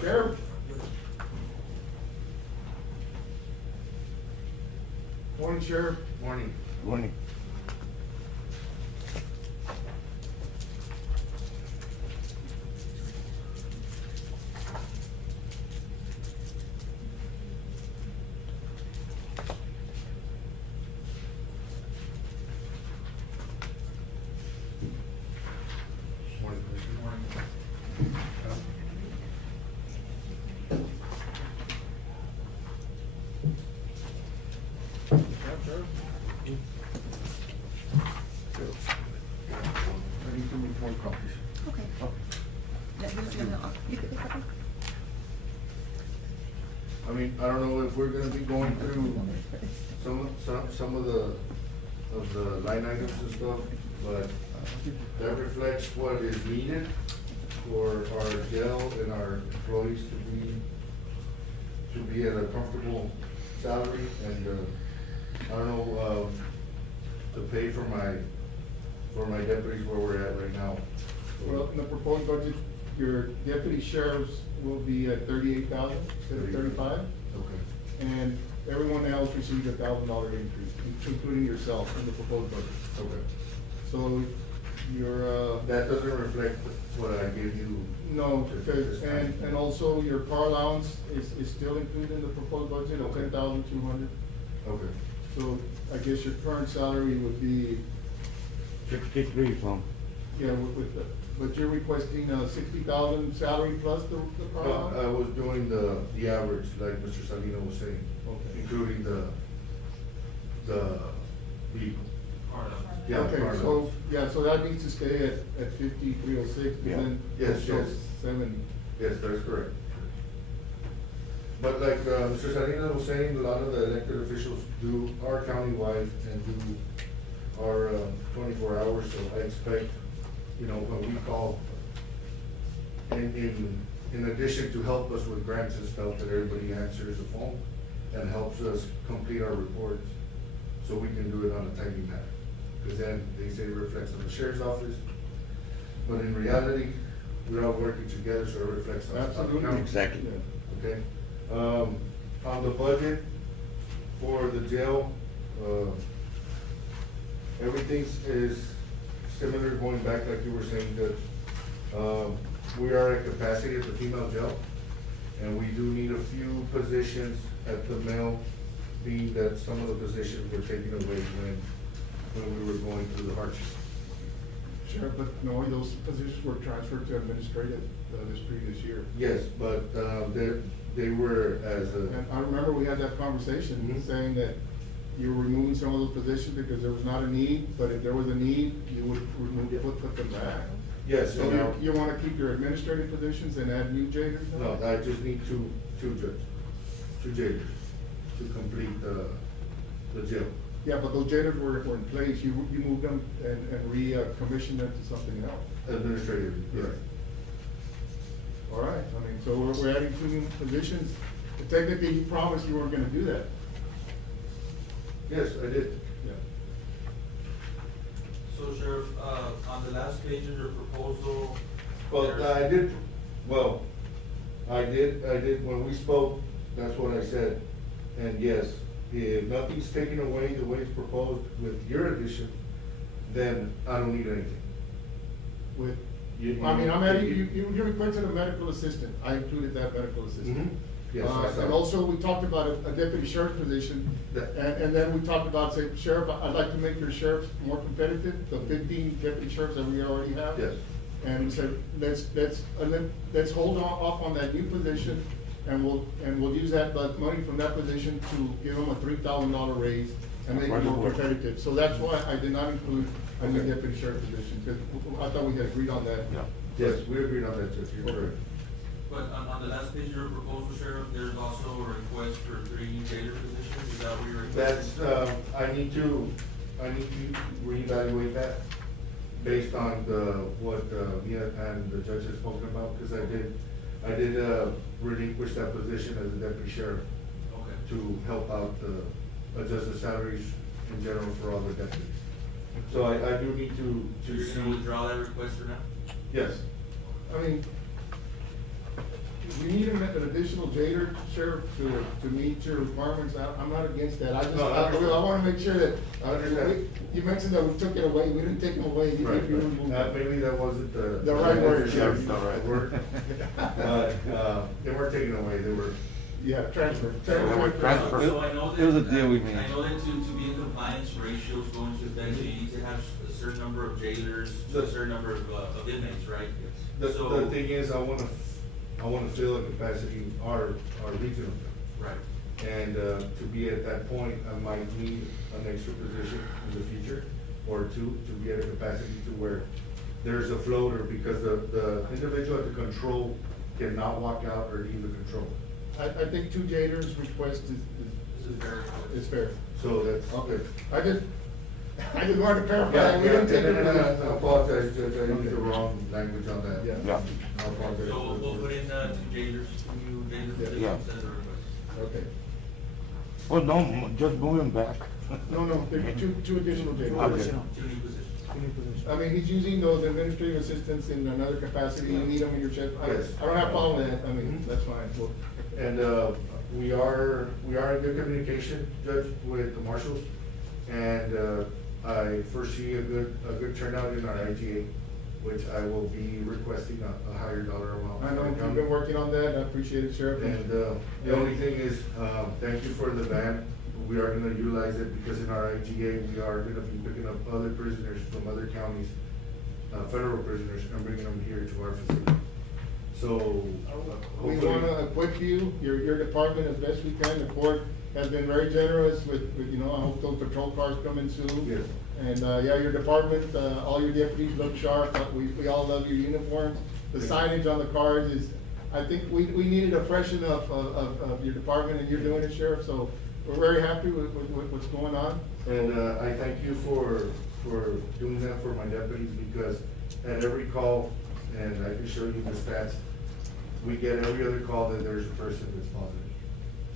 Sheriff? Morning, Sheriff. Morning. Morning. Morning, Commissioner. I need to make more copies. Okay. Yeah, here's the other, you get this copy? I mean, I don't know if we're gonna be going through some of the line items and stuff, but that reflects what is needed for our jail and our employees to be at a comfortable salary and, I don't know, to pay for my deputies where we're at right now. Well, in the proposed budget, your deputy sheriffs will be at 38,000 instead of 35, Okay. and everyone else receives a $1,000 increase, including yourself in the proposed budget. Okay. So your, That doesn't reflect what I gave you. no, because, and also your car allowance is still included in the proposed budget of Okay. 10,200. Okay. So I guess your current salary would be, 63 from. yeah, but you're requesting 60,000 salary plus the car No, allowance? I was doing the average, like Mr. Salino was saying, Okay. including the vehicle. Yeah, Okay, car so, allowance. yeah, so that needs to stay at 5306, Yeah. and then Yes, it shows yes. 70. Yes, that's correct. But like, Mr. Salino was saying, a lot of the elected officials are countywide and do our 24 hours, so I expect, when we call, in addition to help us with grants and stuff, that everybody answers the phone and helps us complete our reports, so we can do it on a timely manner. Because then they say it reflects on the sheriff's office, but in reality, we're all working together, so it reflects on the Absolutely. county. Exactly. Okay, on the budget for the jail, everything is similar, going back like you were saying, that, we are at capacity at the female jail, and we do need a few positions at the male, being that some of the positions were taken away when we were going through the hardship. Sure, but no, those positions were transferred to administrative this previous year. Yes, but, they were as a. And I remember we had that conversation, Mhm. saying that you were removing some of those positions because there was not a need, but if there was a need, you would put them back. Yes, So and now. you wanna keep your administrative positions and add new jailers now? No, I just need two jailers to complete the jail. Yeah, but those jailers were in place, you moved them and recommissioned them to something else. Administratively, yes. All right, I mean, so we're adding two new positions. Technically, you promised you weren't gonna do that. Yes, I did. Yeah. So Sheriff, on the last page of your proposal. Well, there's- I did, when we spoke, that's what I said. And yes, if nothing's taken away the way it's proposed with your addition, then I don't need anything. With, You- I mean, I'm adding, you requested a medical assistant, I included that medical assistant. Mhm. Yes, I saw. And also, we talked about a deputy sheriff position, and then we talked about, say, sheriff, I'd like to make your sheriffs more competitive, the 15 deputy sheriffs that we already have. Yes. And we said, let's hold off on that new position, and we'll use that, money from that position to give them a $3,000 raise and make it more competitive. So that's why I did not include a new deputy sheriff position, because I thought we had agreed on that. Yes, we agreed on that, Judge, you're correct. But on the last page of your proposal, Sheriff, there's also a request for 3 new jailer positions, is that what you're requesting? That's, I need to reevaluate that based on what me and the judge has spoken about, because I did relinquish that position as a deputy sheriff Okay. to help out adjust the salaries in general for all the deputies. So I do need to So you're gonna withdraw that request for now? Yes. I mean, we need an additional jailer, sheriff, to meet your requirements. I'm not against that. I just, No, I understand. I wanna make sure that, I understand. you mentioned that we took it away. We didn't take them away. You Right, removed them. maybe that wasn't The right word. Yeah, it's not right word. They weren't taken away, they were. Yeah, transfer. Transfer. So I know that. It was a deal we made. I know that to be in compliance, ratios go into effect, so you need to have a certain number of jailers, a certain number of inmates, right? The So- thing is, I wanna fill a capacity, our regional. Right. And, to be at that point, I might need an extra position in the future, or two, to be at a capacity to where there's a floater, because the individual at the control cannot walk out or leave the control. I think 2 jailers request is fair. So that's. Okay. I just wanted to clarify. Yeah, We didn't take it and away. I apologize, Judge, I used the wrong language on that. Yeah. Yeah. I apologize. So we'll put in 2 jailers, 2 new jailers Yeah. positions as a request. Okay. Well, no, just moving back. No, there's two additional jailers. Okay. 2 new positions. I mean, he's using those administrative assistants in another capacity, you need them in your shift. I don't have a problem with that, I mean, that's fine. Well, And, we are in good communication, Judge, with the marshals. And, I foresee a good turnout in our IGA, which I will be requesting a higher dollar amount. I know you've been working on that, I appreciate it, Sheriff. And, the only thing is, thank you for the van. We are gonna utilize it because in our IGA, we are gonna be picking up other prisoners from other counties, federal prisoners, and bringing them here to our facility. So, We hopefully. wanna equip you, your department as best we can, the court has been very generous with, I hope those patrol cars come in soon. Yes. And, yeah, your department, all your deputies look sharp, we all love your uniforms. The signage on the cars is, I think we needed a freshen up of your department, and you're doing it, Sheriff, so we're very happy with what's going on. And, I thank you for doing that for my deputies, because at every call, and I can show you the stats, we get every other call that there's a person that's positive.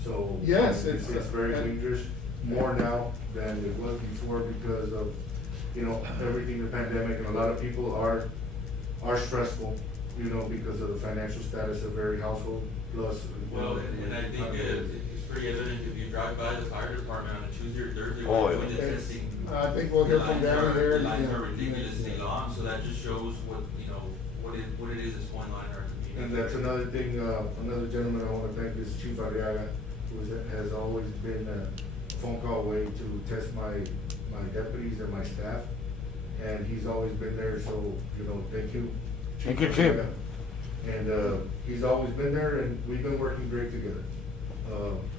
So. Yes, It's very dangerous, more now than it was before because of, everything, the pandemic, and a lot of people are stressful, because of the financial status of every household, plus. Well, and I think it's pretty evident if you drive by the fire department on a Tuesday or Thursday, Oh, when yeah. doing the testing. I think we'll hear from Gary here. The lines are Yeah. ridiculously long, so that just shows what it is that's going on in our community. And that's another thing, another gentleman I wanna thank is Chief Arriaga, who has always been a phone call away to test my deputies and my staff. And he's always been there, so, thank you. Thank you, Chief. Arriaga. And, he's always been there, and we've been working great together.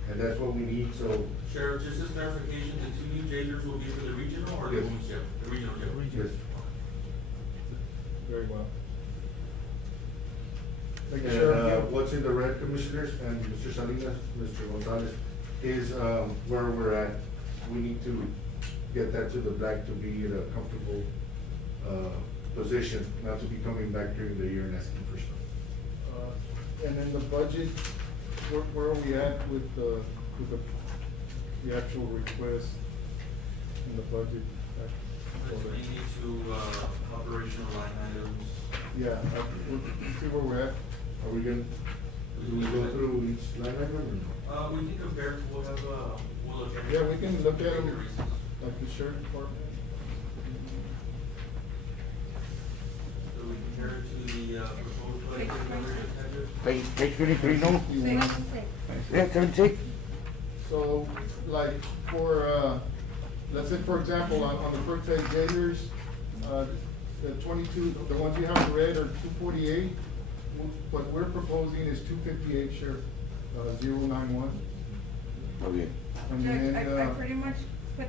And that's what we need, so. Sheriff, just as clarification, the 2 new jailers will be for the regional or the Yes. women's jail? The regional jail? Yes. Very well. Thank you, And, Sheriff. what's in the red, Commissioners, and Mr. Salinas, Mr. Gonzalez, is, where we're at. We need to get that to the black to be in a comfortable, position, not to be coming back during the year and asking for stuff. And then the budget, where are we at with the actual request in the budget? That's mainly to, operational line items. Yeah, let's see where we're at. Are we gonna, do we go through each line item or no? We can compare, we'll look at it. Yeah, we can look at Take them, the recent. like the sheriff department. So we compare it to the, proposed budget, Page number 600. Page 23, no? You want- Six. Yeah, 76. So, like, for, let's say, for example, on the first page, gators, the 22, the ones you have red are 248. What we're proposing is 258, Sheriff, 091. Okay. And Judge, then, I pretty much put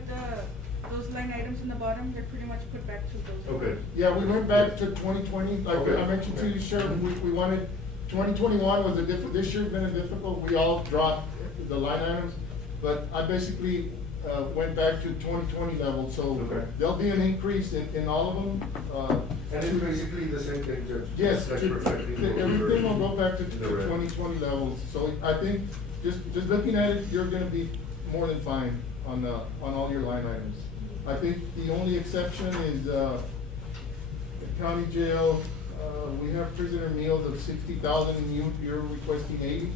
those line items in the bottom, they're pretty much put back to those. Okay. yeah, we went back to 2020, like Okay. I mentioned to you, Sheriff, we wanted, 2021 was this year's been a difficult, we all dropped the line items, but I basically, went back to 2020 level, so Okay. there'll be an increase in all of them, And it's basically the same thing, Judge. yes, Like reflecting what we were everything will go back to in the red. 2020 levels, so I think, just looking at it, you're gonna be more than fine on all your line items. I think the only exception is, the county jail, we have prisoner meals of 60,000 and you're requesting 80?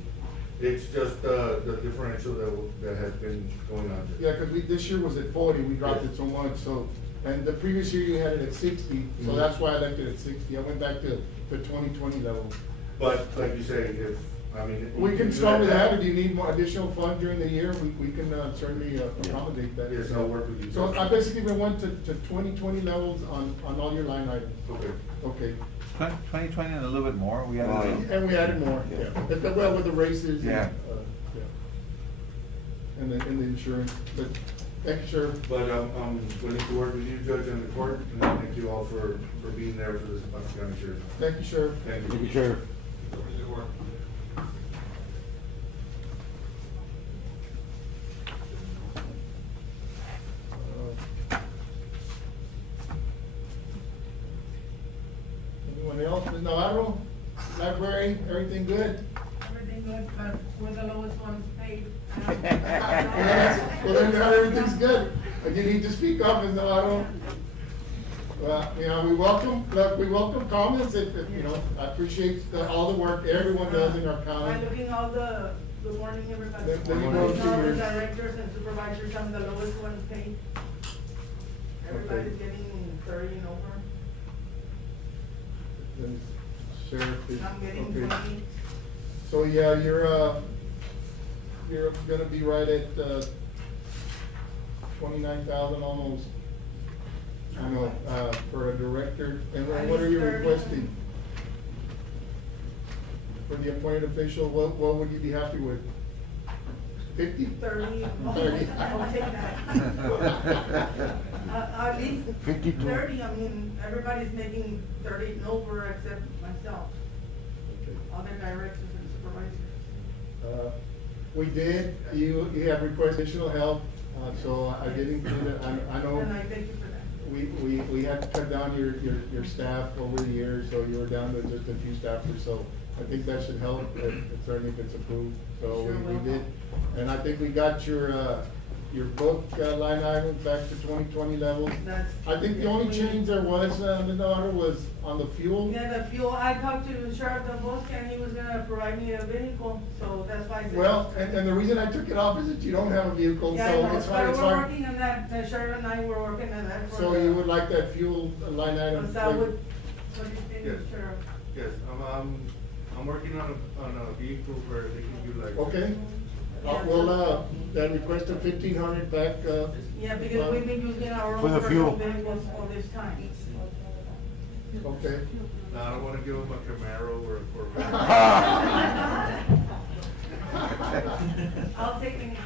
It's just the differential that has been going on. Judge. Yeah, cause this year was at 40, we dropped Yes. it so much, so, and the previous year you had it at 60, so Mhm. that's why I left it at 60, I went back to 2020 level. But like you say, We can do start with that, if you need more additional funds during the year, we can certainly accommodate that. Yes, I'll work with you. So I basically went to 2020 levels on all your line items. Okay. Okay, 2020 and a little bit more, we Oh, added. and we added more, Yeah. yeah, well, with the races. and, Yeah. And the insurance, but, thank you, Sheriff. But I'm willing to work with you, Judge, and the court, and I thank you all for being there for this Zapata County Sheriff. Thank you, Sheriff. Thank Thank you. you, Sheriff. Anyone else? Ms. Navarro, library, everything good? Everything good, but we're the lowest ones paid. Well, then everything's good. You need to speak up, Ms. Navarro. Well, we welcome comments, if, I appreciate all the work everyone does in our I'm county. looking good morning, everybody. Then you go Looking to all the your- directors and supervisors, I'm the lowest one paid. Everybody's getting 30 and over. Then Sheriff is, I'm getting okay. 20. So, yeah, you're gonna be right at, 29,000 almost. I know, for a director, and what are you 30. requesting? For the appointed official, what would you be happy with? 50? 30. Thirty. I'll take that. At least 52. 30, I mean, everybody's making 30 and over except myself, other directors and supervisors. We did, you had requested additional help, so I did include it, I know. And I thank you for that. We had to cut down your staff over the years, so you were down to just a few staffers, so I think that should help, certainly if it's approved, so Sure we will. did. And I think we got your book line items back to 2020 levels. That's- I think the only change there was, Ms. Navarro, was on the fuel. Yeah, the fuel, I talked to Sheriff DeBosque and he was gonna provide me a vehicle, so that's why I said. Well, and the reason I took it off is that you don't have a vehicle, Yeah, I so know, it's hard, but it's we're hard. working on that, the sheriff and I were working on that. for So the- you would like that fuel line item? Was that what do you think, Yes. Sheriff? Yes, I'm working on a vehicle where they can utilize. Okay, Yeah. well, that request of 1,500 back, Yeah, because we've been using our For own the personal fuel. vehicles all this time. okay. No, I don't wanna give them a Camaro or a I'll take anything.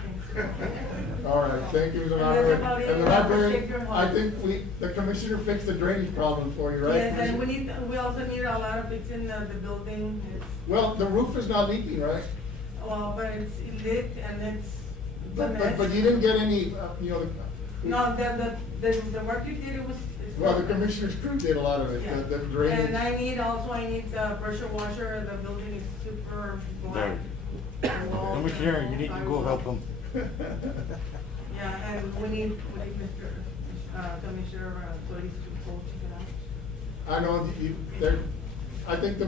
All right, thank you, Mr. And Library. that's about it. And the I library, appreciate your help. I think the commissioner fixed the drainage problem for you, right? Yes, and we also need a lot of fixing the building. Well, the roof is not leaking, right? Well, but it's lit and it's a But mess. you didn't get any, No, the work you did, it was. it's- well, the commissioner's crew did a lot of it, Yeah. the drainage. And I need the pressure washer, the building is super black. The walls and Commissioner, you need to go help them. Yeah, and we need Mr. Commissioner Solis to go check it out. I know, I think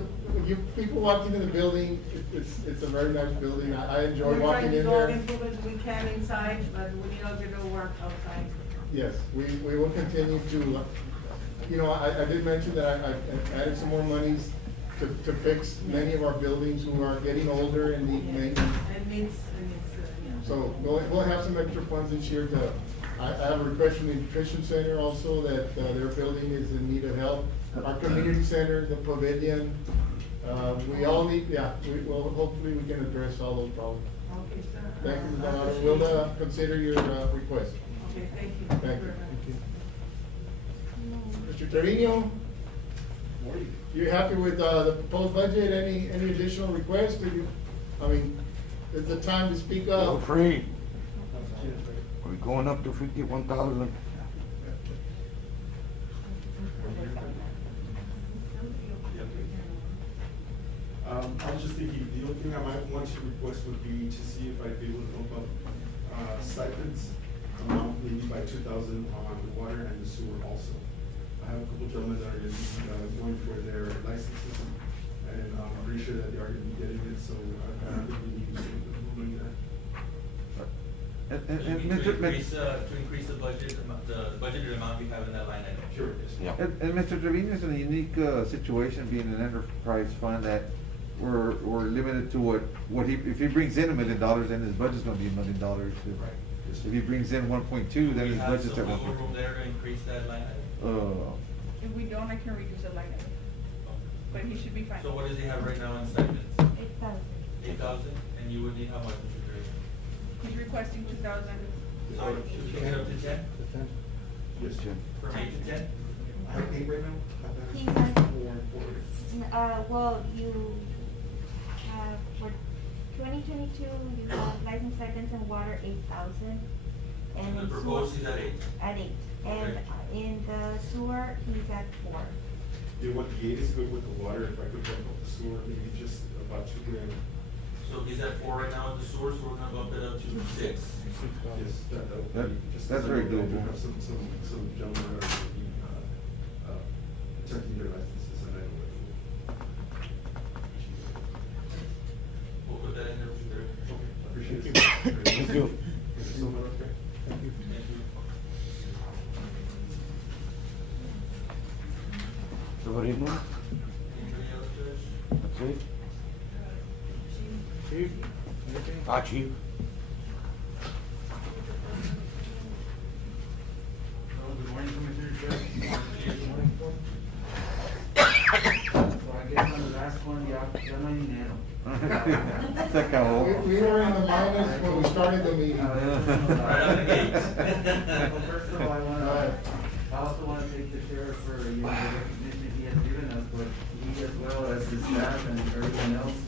people walking in the building, it's a very nice building, I enjoy walking in We're trying to do all the there. improvements we can inside, but we need a little work outside. Yes, we will continue to, I did mention that I added some more monies to fix many of our buildings who are getting older and need maintenance. And So we'll have some extra funds this year to, I have a request from the nutrition center also that their building is in need of help. Our community center, the pavilion, we all need, well, hopefully we can address all those problems. Okay, sir. Thank you, Ms. Navarro. We'll consider your request. Okay, thank you. Thank you. Mr. Trevino? You happy with the proposed budget? Any additional requests? It's the time to speak I'm up. afraid. We're going up to 51,000. I was just thinking, the only thing I might want to request would be to see if I'd be able to bump up stipends amount maybe by 2,000 on the water and the sewer also. I have a couple gentlemen that are gonna be going for their licenses, and I'm pretty sure that they are gonna be getting it, so I don't think we need to move that. To increase the budget, the budgeted amount we have in that line item. Sure. Yeah. And Mr. Trevino's in a unique situation, being an enterprise fund, that we're limited to what he, if he brings in $1 million, then his budget's gonna be $1 million. Right. If he brings in 1.2, then his budget's at We 1.2. have some wiggle room there to increase that line item. If we don't, I can reduce the line item, but he should be fine. So what does he have right now in stipends? 8,000. 8,000, and you would need how much, Mr. Trevino? He's requesting 2,000. So to take it up to 10? Yes, Jim. From 8 to 10? I have 8 right now. He has, Four. well, you have, for 2022, you have license stipends and water 8,000. And The in sewer, proposed is at 8? at 8. And Okay. in the sewer, he's at 4. Yeah, what the 8 is good with the water, if I could bump up the sewer, maybe just about 2 grand. So he's at 4 right now at the source, so we're gonna bump it up to 6. Yes, that would be, just. That's very I know that doable. I have some gentlemen that are gonna be, attempting their licenses, and I know that. We'll put that in there, Mr. Trevino. Okay, I appreciate it. Thank you. Thank you so much, okay? Thank you. Thank you. Somebody know? Anybody else, Judge? That's it? Chief, anything? Chief. Good morning, Commissioner Judge. So I guess on the last one, ya no hay dinero. Se acabó. We were in the minus when we started the meeting. Right out the gate. Well, first of all, I also wanna thank the sheriff for, the recognition he has given us, but he as well as his staff and everyone else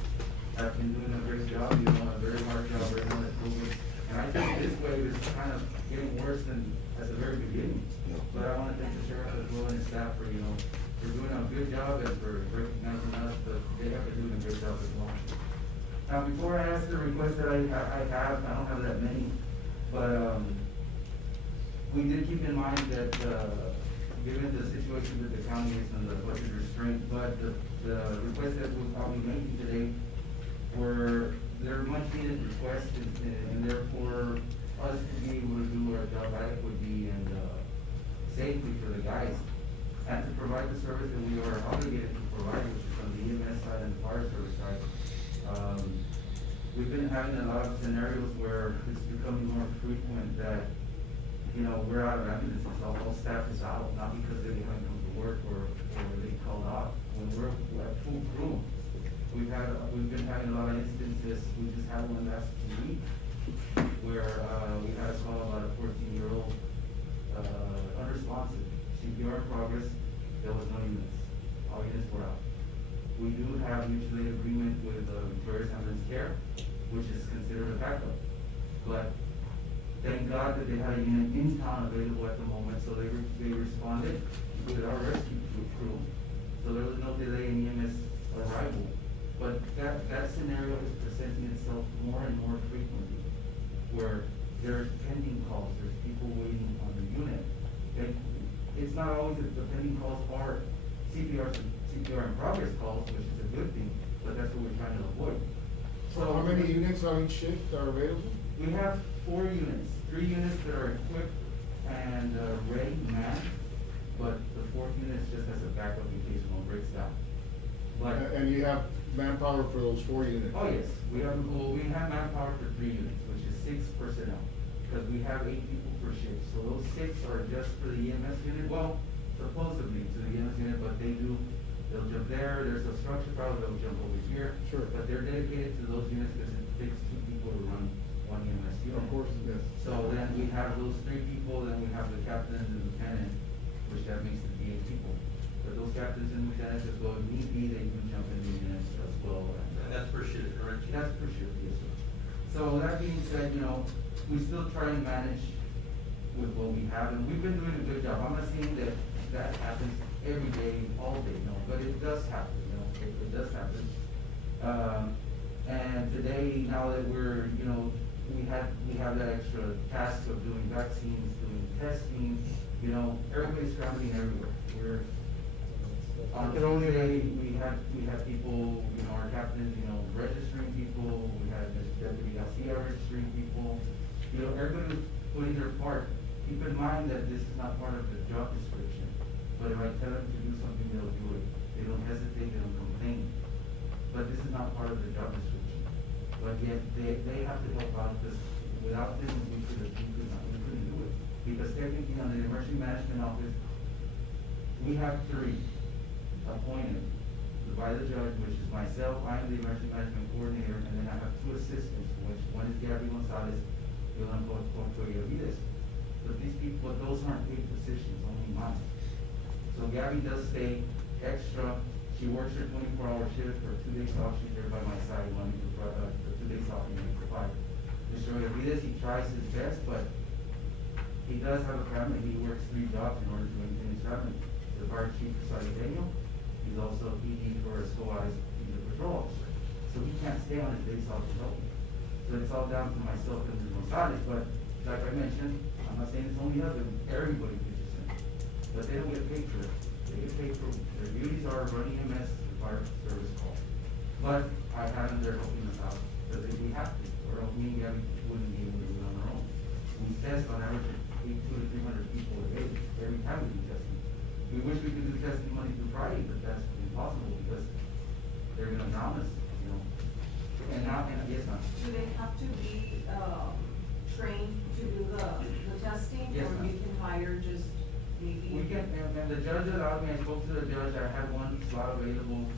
have been doing a great job, a very hard job, very hard improvement. And I think this wave is kind of getting worse than at the very beginning. But I wanna thank the sheriff as well and his staff for, for doing a good job and for recognizing us, but they have been doing a great job as well. Now, before I ask the request that I don't have that many, but, we did keep in mind that, given the situation that the county is in the budget restraint, but the requests that I'll be making today they're much needed requests, and therefore, us to be able to do our job adequately and, safely for the guys, and to provide the service that we are obligated to provide, which is on the EMS side and the fire service side. We've been having a lot of scenarios where it's becoming more frequent that, we're out of ambulances, all staff is out, not because they haven't come to work or they called off. When we're at full crew, we've been having a lot of instances, we just had one last week, where, we had a call about a 14-year-old, unresponsive, CPR in progress, there was no units, all units were out. We do have mutual aid agreement with, Victoria's Ambulance Care, which is considered a backup, but thank God that they had a unit in town available at the moment, so they responded with our rescue crew. So there was no delay in EMS arrival. But that scenario is presenting itself more and more frequently, where there's pending calls, there's people waiting on the unit. And it's not always that the pending calls are CPR in progress calls, which is a good thing, but that's what we're trying to avoid. So how many units on each shift are available? We have 4 units, 3 units that are equipped and ready, manned, but the 4th unit is just as a backup in case one breaks down. But And you have manpower for those 4 units? Oh, yes, we have manpower for 3 units, which is 6 personnel, because we have 8 people per shift. So those 6 are just for the EMS unit, well, supposedly to the EMS unit, but they'll jump there, there's a structure problem, they'll jump over here. Sure. But they're dedicated to those units because it takes 2 people to run 1 EMS unit. Of course, yes. So then we have those 3 people, then we have the captain and the lieutenant, which that makes it the 8 people. But those captains and lieutenants, as well, if need be, they can jump in the units as well. And that's per shift, correct? That's for sure, yes, sir. So that being said, we still try and manage with what we have, and we've been doing a good job. I'm not saying that happens every day, all day, but it does happen, it does happen. And today, now that we have that extra task of doing vaccines, doing testing, everybody's traveling everywhere. On Tuesday, we had people, our captains, registering people, we had Deputy Garcia registering people. Everybody was putting their part. Keep in mind that this is not part of the job description, but if I tell them to do something, they'll do it. They don't hesitate, they don't complain. But this is not part of the job description. But yet, they have to help out, because without them, we couldn't do it. Because technically, on the emergency management office, we have 3 appointed by the judge, which is myself, I am the emergency management coordinator, and then I have 2 assistants, which one is Gabby Gonzalez, the other one is But these people, those aren't paid positions, only mine. So Gabby does stay extra. She works her 24-hour shift for 2 days off. She's there by my side, Monday to Friday, 2 days off and 8 to 5. Mr. Rodriguez, he tries his best, but he does have a family. He works 3 jobs in order to maintain his family. The fire chief is Daniel. He's also PD for SOA's, he's a patrol officer. So he can't stay on his days off to help me. So it's all down to myself and Ms. Gonzalez, but like I mentioned, I'm not saying it's only us, everybody pitches in. But they don't get paid for it. They get paid for, their duties are running MS, the fire service call. But I have them there helping us out, because if we have to, or else me and Gabby wouldn't be able to do it on our own. We test on average 200 to 300 people a day, every time we do testing. We wish we could do testing Monday through Friday, but that's impossible, because they're gonna drown us, And yes, ma'am. Do they have to be, trained to do the testing? Yes, or ma'am. you can hire just maybe? We can, and the judge allowed me, I spoke to the judge, I had 1 slot available,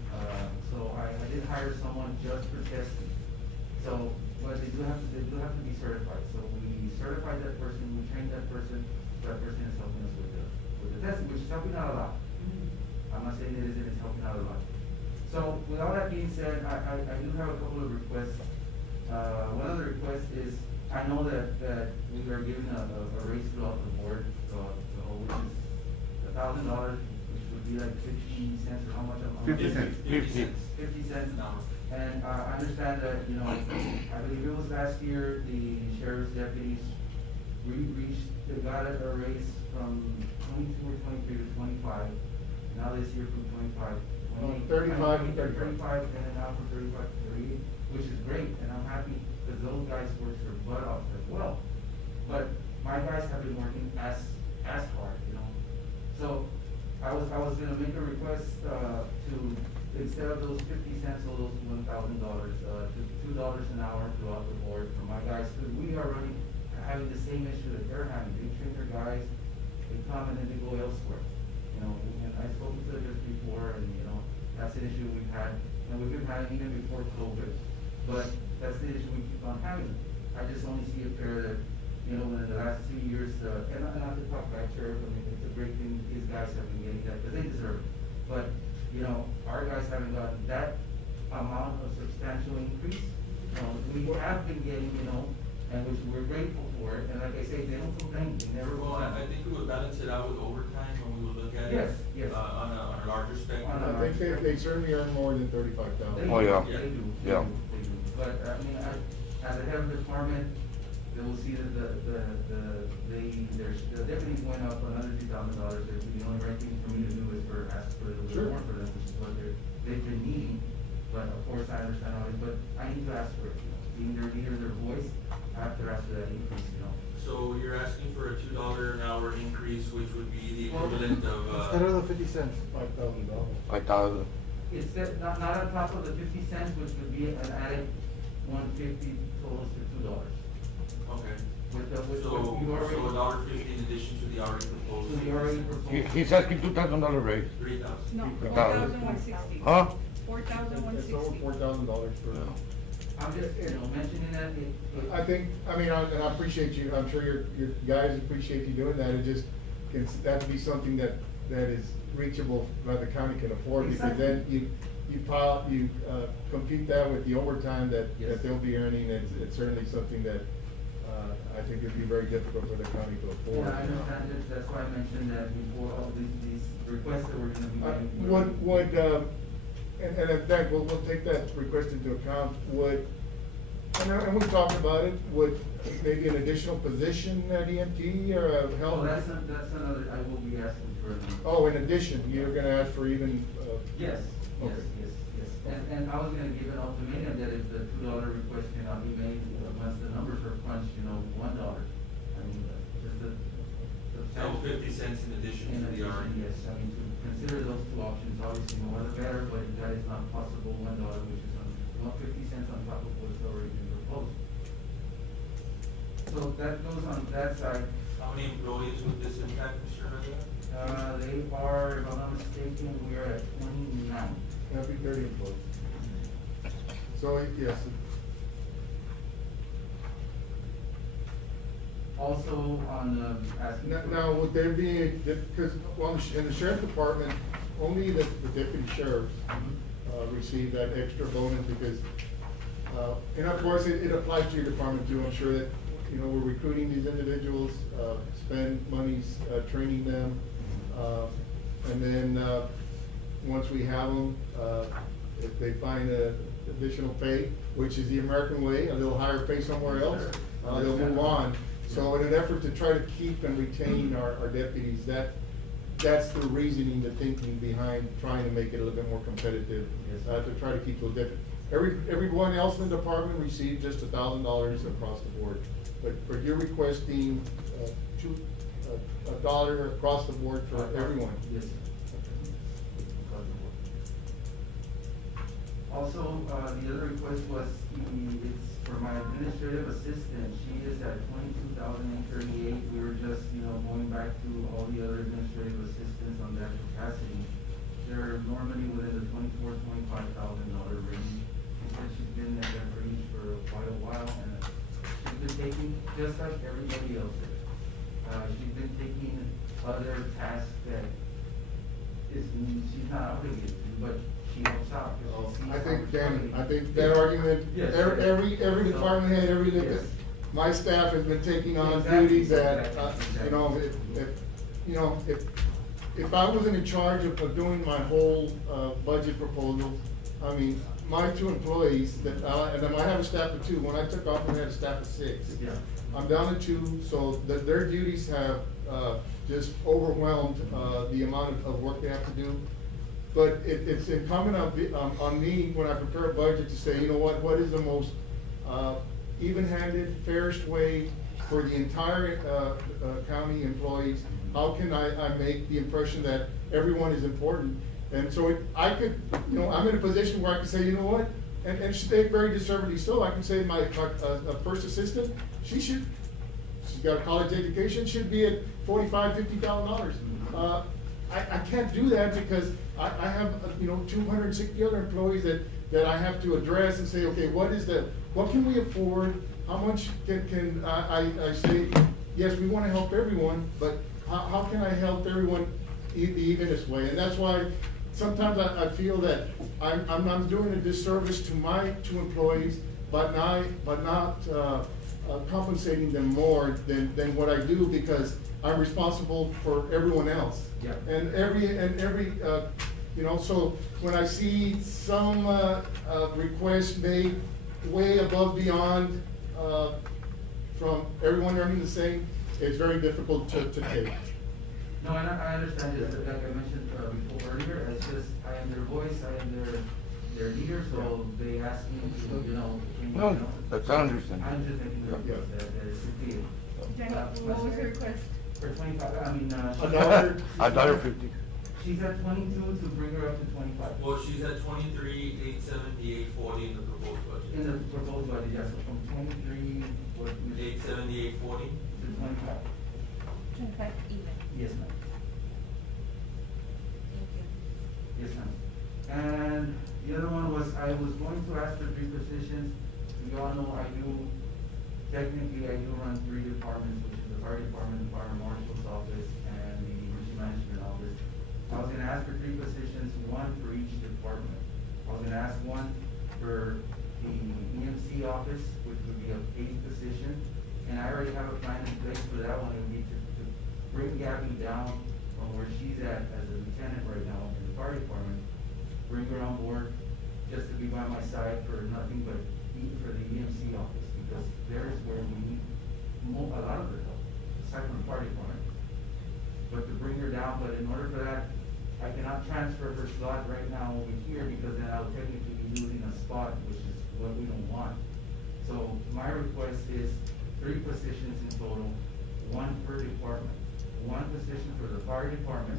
so I did hire someone just for testing. So, but they do have to be certified, so we certify that person, we train that person is helping us with the testing, which is helping out a lot. I'm not saying it isn't, it's helping out a lot. So, with all that being said, I do have a couple of requests. One of the requests is, I know that we are giving a raise throughout the board, which is $1,000, which would be like 50 cents, or how much? 50 cents. 50 cents an hour. And I understand that, I believe it was last year, the sheriff's deputies, they got a raise from 22 or 23 to 25. Now this year from 25. 35 to 35, and then now from 35 to 38, which is great, and I'm happy, because those guys work their butt off as well. But my guys have been working as hard, So I was gonna make a request to, instead of those 50 cents or those $1,000, to $2 an hour throughout the board for my guys, because we are having the same issue that they're having. They train their guys, they come and then they go elsewhere. And I spoke to this before, and that's an issue we've had, and we've been having even before COVID. But that's the issue we keep on having. I just only see it fair that, in the last 2 years, and not to talk back, Sheriff, I mean, it's a great thing these guys have been getting that, because they deserve it. But, our guys haven't gotten that amount of substantial increase. We have been getting, and which we're grateful for it, and like I say, they don't complain, they never. Well, I think we would balance it out with overtime when we would look at it. Yes. On a larger spectrum. I think they certainly earn more than 35,000. Oh, yeah. They do. Yeah. They do. But, I mean, as a head of the department, they will see that the deputies went up another $2,000. The only right thing for me to do is ask for a little bit more for them, which is what they've been needing. But of course, I understand all this, but I need to ask for it, being their leader, their voice, I have to ask for that increase, So you're asking for a $2 an hour increase, which would be the equivalent of, Instead of the 50 cents. $5,000. 5,000. it's that, not on top of the 50 cents, which would be an added 150 totals to $2. Okay. With So $1.50 in addition to the already proposed. To the already proposed. He's asking $2,000 raise. 3,000. No, $4,000. 4,160. Huh? 4,160. It's over $4,000 for. I'm just, mentioning that I think, I mean, and I appreciate you, I'm sure your guys appreciate you doing that, it just, that'd be something that is reachable, that the county can afford, because then you compete that with the overtime that they'll be earning, and it's certainly something that, I think it'd be very difficult for the county to afford. Yeah, I understand it, that's why I mentioned that before all these requests that we're gonna be getting. And in fact, we'll take that request into account, and we talked about it, would maybe an additional position at EMT or a help? Oh, that's another, I will be asking for. Oh, in addition, you're gonna ask for even, Yes, yes, Okay. yes. And I was gonna give an ultimatum that if the $2 request cannot be made, once the numbers are crunched, $1. I mean, just the. So 50 cents in addition to the already. Yes, I mean, to consider those two options, obviously more the better, but if that is not possible, $1, which is on 50 cents on top of what's already been proposed. So that goes on that side. How many employees would this impact, Mr. Rivera? They are, if I'm not mistaken, we are at 29. that'd be 30 employees. So, yes, Also on, asking. now, would there be, because, well, in the sheriff department, only the deputy sheriffs receive that extra bonus, because, and of course, it applies to your department too. I'm sure that, we're recruiting these individuals, spend monies, training them, and then, once we have them, if they find additional pay, which is the American way, a little higher pay somewhere else, they'll move on. So in an effort to try to keep and retain our deputies, that's the reasoning, the thinking behind trying to make it a little bit more competitive, to try to keep those deputies. Everyone else in the department received just $1,000 across the board, but you're requesting $1 across the board for everyone. Yes. Also, the other request was, it's for my administrative assistant. She is at 22,838. We were just, going back to all the other administrative assistants on that capacity. They're normally within the $24,000 to $25,000 range. She said she's been at that range for quite a while, and she's been taking, just like everybody else is. She's been taking other tasks that she's not obligated to, but she helps out. I think, Danny, that argument, Yes. every department head, Yes. my staff has been taking on Exactly. duties that, Exactly. if I wasn't in charge of doing my whole, budget proposal, I mean, my two employees that, and then I have a staff of 2. When I took off, I had a staff of 6. Yeah. I'm down to 2, so their duties have, just overwhelmed, the amount of work they have to do. But it's incumbent on me, when I prepare a budget, to say, what is the most, even-handed, fairest way for the entire, county employees? How can I make the impression that everyone is important? And so I'm in a position where I can say, and she's very deservedly so, I can say my first assistant, she's got a college education, should be at $45,000, $50,000. I can't do that because I have, 260 other employees that I have to address and say, okay, what can we afford? How much can I say, yes, we wanna help everyone, but how can I help everyone the evenest way? And that's why sometimes I feel that I'm doing a disservice to my 2 employees, but not compensating them more than what I do, because I'm responsible for everyone else. Yeah. And every so when I see some requests made way above beyond from everyone earning the same, it's very difficult to take. No, and I understand this, like I mentioned before earlier, it's just, I am their voice, I am their leader, so they ask me to, No, that's understandable. I'm just making the request that is repeated. Jenny, what was your request? For 25, I mean, $1.50. She's at 22 to bring her up to 25. Well, she's at 23,870,840 in the proposed budget. In the proposed budget, yes, so from 23, what? 870,840? To 25. 25 even. Yes, ma'am. Thank you. Yes, ma'am. And the other one was, I was going to ask for 3 positions. You all know technically I do run 3 departments, which is the fire department, the fire marshal's office, and the emergency management office. I was gonna ask for 3 positions, 1 for each department. I was gonna ask 1 for the EMC office, which would be a paid position, and I already have a plan in place for that one. It would be to bring Gabby down from where she's at as a lieutenant right now in the fire department, bring her on board just to be by my side for nothing but for the EMC office, because there's where we need a lot of her help, aside from the fire department. But to bring her down, but in order for that, I cannot transfer her slot right now over here, because then I'll technically be losing a spot, which is what we don't want. So my request is 3 positions in total, 1 per department. 1 position for the fire department,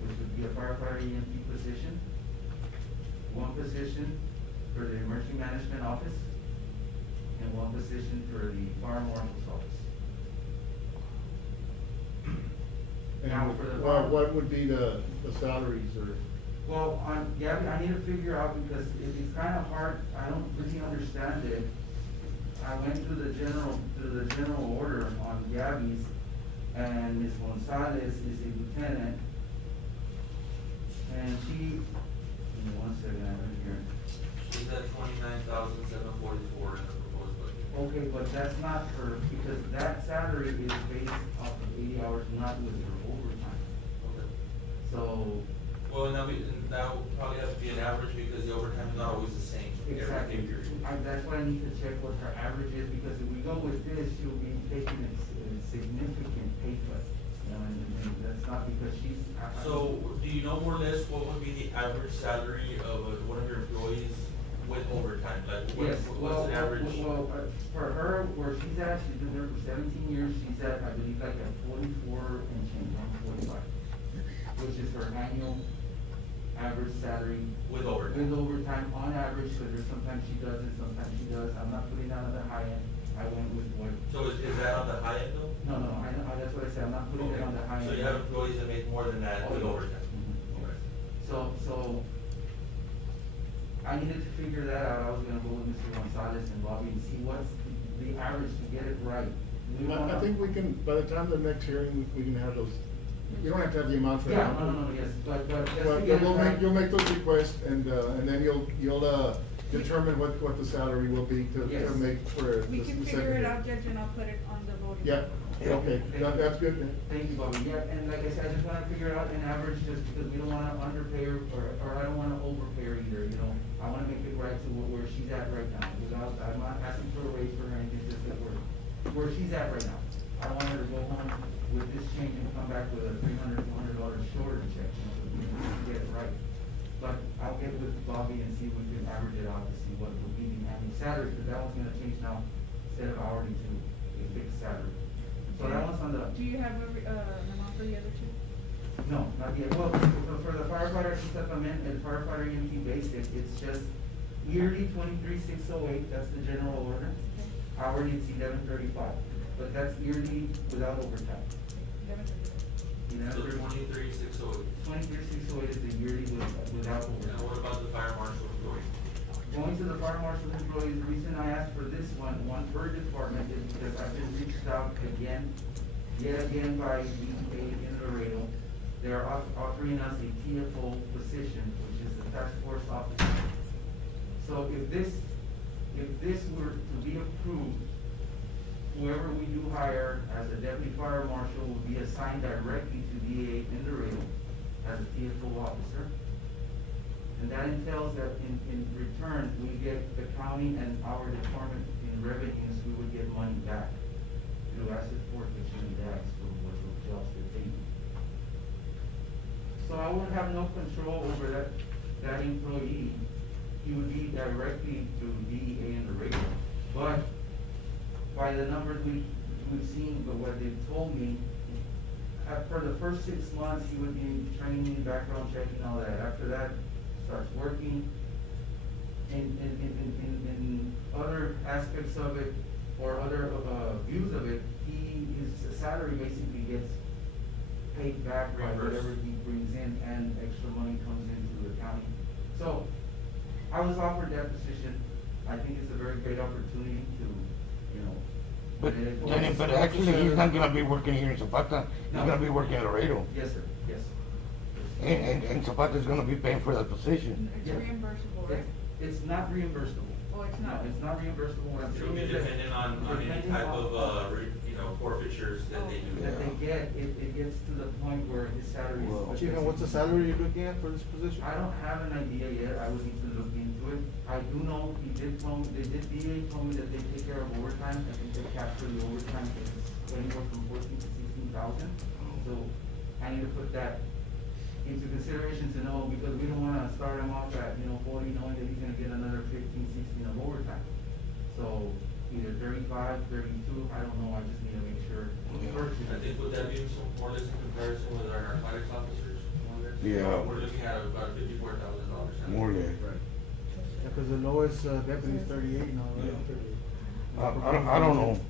which would be a firefighter EMT position. 1 position for the emergency management office, and 1 position for the fire marshal's office. Now, And for the what would be the salaries or? Well, Gabby, I need to figure out, because it's kind of hard, I don't really understand it. I went to the general order on Gabby's, and Ms. Gonzalez is a lieutenant, and she, give me 1 second, I have it here. She's at 29,744 in the proposed budget. Okay, but that's not her, because that salary is based off of 80 hours, not with her overtime. Okay. So, Well, and that will probably have to be an average, because the overtime is not always the same every exactly, pay period. that's why I need to check what her average is, because if we go with this, she'll be taking a significant pay cut. You know, and that's not because she's. So, do you know more or less what would be the average salary of one of your employees with overtime? Like, Yes, what's an average? Well, for her, where she's at, she's been there for 17 years, she's at, I believe, like at 44 and change, on 45, which is her annual average salary. With overtime? With overtime, on average, because there's sometimes she doesn't, sometimes she does. I'm not putting that on the high end. I went with what. So is that on the high end though? No, that's what I said, I'm not putting it on the high end. So you have employees that make more than that with overtime? Mhm. Okay. So, I needed to figure that out. I was gonna go with Mr. Gonzalez and Bobby and see what's the average to get it right. I think we can, by the time the next hearing, we can have those, you don't have to have the amounts right Yeah, now. no, yes, but just to But get it we'll right. you'll make those requests, and then you'll determine what the salary will be to Yes. make for We the can second figure it hearing. out, Judge, and I'll put it on the voting. Yeah, okay, that's good then. Thank you, Bobby. Yeah, and like I said, I just wanna figure out an average, just because we don't wanna underpay her, or I don't wanna overpay her either, you know? I wanna make it right to where she's at right now, without, I'm not asking for a raise for her, anything, just that where she's at right now. I don't want her to go home with this change and come back with a $300, $400 shorter check, you know, so we can get it right. But I'll get with Bobby and see if we can average it out to see what would be the annual salary, because that one's gonna change now, instead of hourly to a fixed salary. So that one's on the. Do you have an amount for the other 2? No, not yet. Well, for the firefighter, since I come in, and firefighter EMT basic, it's just yearly 23,608, that's the general order. Hourly, it's 1135, but that's yearly without overtime. 23,608. 23,608 is the yearly without And overtime. what about the fire marshal employee? Going to the fire marshal's employees, the reason I asked for this one per department, is because I've been reached out yet again by DEA in Laredo. They're offering us a TFO position, which is the task force officer. So if this were to be approved, whoever we do hire as a deputy fire marshal will be assigned directly to DEA in Laredo as a TFO officer. And that entails that in return, we get the county and our department in revenues, we would get money back through asset forfeiture and tax for what those jobs they're taking. So I would have no control over that employee. He would be directly to DEA and Laredo. But by the numbers we've seen, but what they've told me, for the first 6 months, he would be training, background checking, all that. After that, starts working. In other aspects of it, or other, views of it, his salary basically gets paid back by Reimbursed. whatever he brings in, and extra money comes into the county. So, I was offered that position. I think it's a very great opportunity to, you know. But, get it- but actually, he's not gonna be working here in Zapata, he's No. gonna be working at Laredo. Yes, sir, yes. And Zapata's gonna be paying for that position. It's Yeah. reimbursable, right? It's not reimbursable. Oh, it's No, not? it's not reimbursable. What I'm It will saying be is that dependent on any depending type on- of, forfeitures that they do. that they get, it gets to the point where his salary is. Chief, and what's the salary you're looking at for this position? I don't have an idea yet, I would need to look into it. I do know, he did tell me, DA told me that they take care of overtime, I think they capture the overtime, it's anywhere from 14 to 16,000. So I need to put that into consideration to know, because we don't wanna start him off at, 40, knowing that he's gonna get another 15, 16 of overtime. So either 35, 32, I don't know, I just need to make sure. I think would that be some more or less in comparison with our narcotics officers? more or less? Yeah. We're looking at about $54,000. More or less. Yeah, cause the lowest deputy is 38 now, right? I don't know,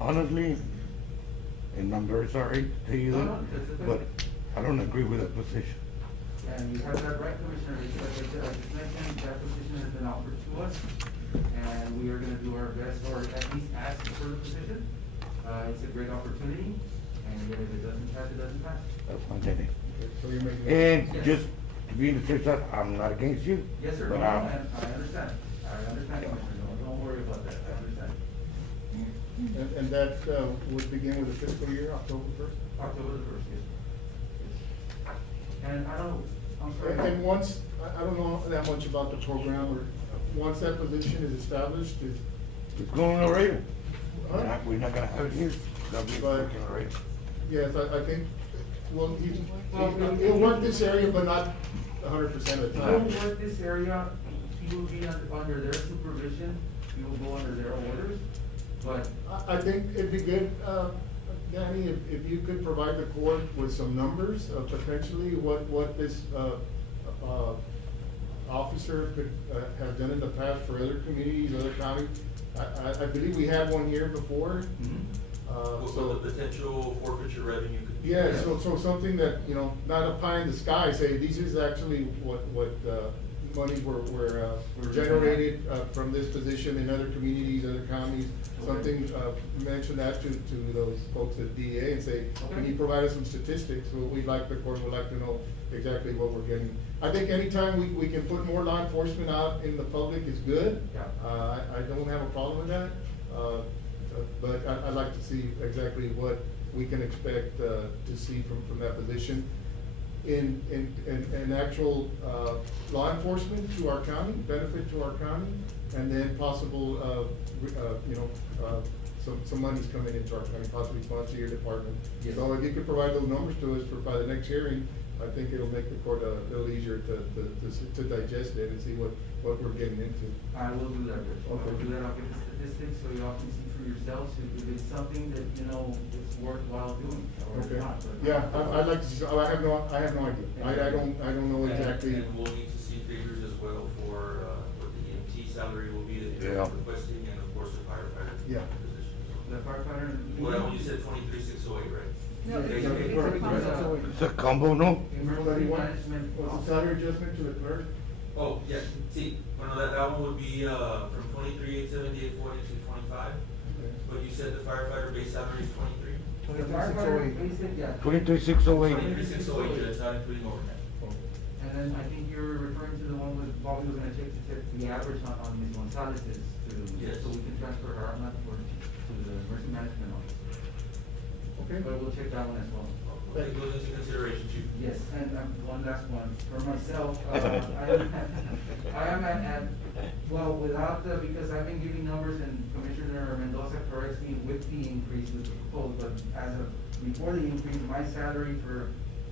honestly, and I'm very sorry to tell you No, that, no, that's okay. but I don't agree with that position. And you have that right, Commissioner, because I just mentioned, that position has been offered to us, and we are gonna do our best, or at least ask for the position. It's a great opportunity, and if it doesn't pass, it doesn't pass. That's fine, Danny. So you're making. And Yes. just to be in the safe side, I'm not against you. Yes, sir, But no, and I understand, Commissioner, don't worry about that, I understand. And that, would begin with the fiscal year, October first? October the 1st, yes. Yes. And I don't, I'm sorry. And once, I don't know that much about the program, or, once that position is established, is, It's going to Laredo. Huh? We're not gonna have it here, that'll be But- working Laredo. yes, I think, well, he'll work this area, but not 100% of the He will time. work this area, he will be under their supervision, he will go under their orders, but I think it'd be good, Danny, if you could provide the court with some numbers, potentially what this, officer could, have done in the past for other communities, other counties. I believe we had one here before, So so. the potential forfeiture revenue could be. Yeah, so something that, not a pie in the sky, say, these is actually what, monies were generated, from this position in other communities, other counties. Something, mention that to those folks at DEA and say, can you provide us some statistics? Well, we'd like, the court would like to know exactly what we're getting. I think anytime we can put more law enforcement out in the public is good. Yeah. I don't have a problem with that, but I'd like to see exactly what we can expect, to see from that position. In actual, law enforcement to our county, benefit to our county, and then possible, some money's coming into our county, possibly sponsor your department. Yes. So if you could provide those numbers to us by the next hearing, I think it'll make the court a little easier to digest it and see what we're getting into. I will do that, Rich. I will do that, I'll get the statistics so y'all can see for yourselves if it's something that, it's worthwhile doing, or it's Okay, not. but- yeah, I'd like to see, I have no idea, I don't know exactly. And we'll need to see figures as well for, what the EMT salary will be that you're Yeah. requesting, and of course the firefighter. Yeah. position. The firefighter. Well, you said 23,608, right? No, Yeah, it's yeah, a yeah. combo. It's a combo, no? Emergency management. What's the salary adjustment to the clerk? Oh, yeah, see, well, that one would be, from 23,878 to 25, but you said the firefighter base salary is 23? The firefighter, basic, yeah. 23,608. 23,608, that's not including overtime. And then I think you're referring to the one with Bobby was gonna check the average on Ms. Gonzalez's Yes. so we can transfer her, not to the emergency management office. Okay. But we'll check that one as well. We'll take those into consideration, Chief. Yes, and one last one, for myself, I am at, well, without because I've been giving numbers and Commissioner Mendoza corrects me with the increase with the proposed, but as of, before the increase, my salary for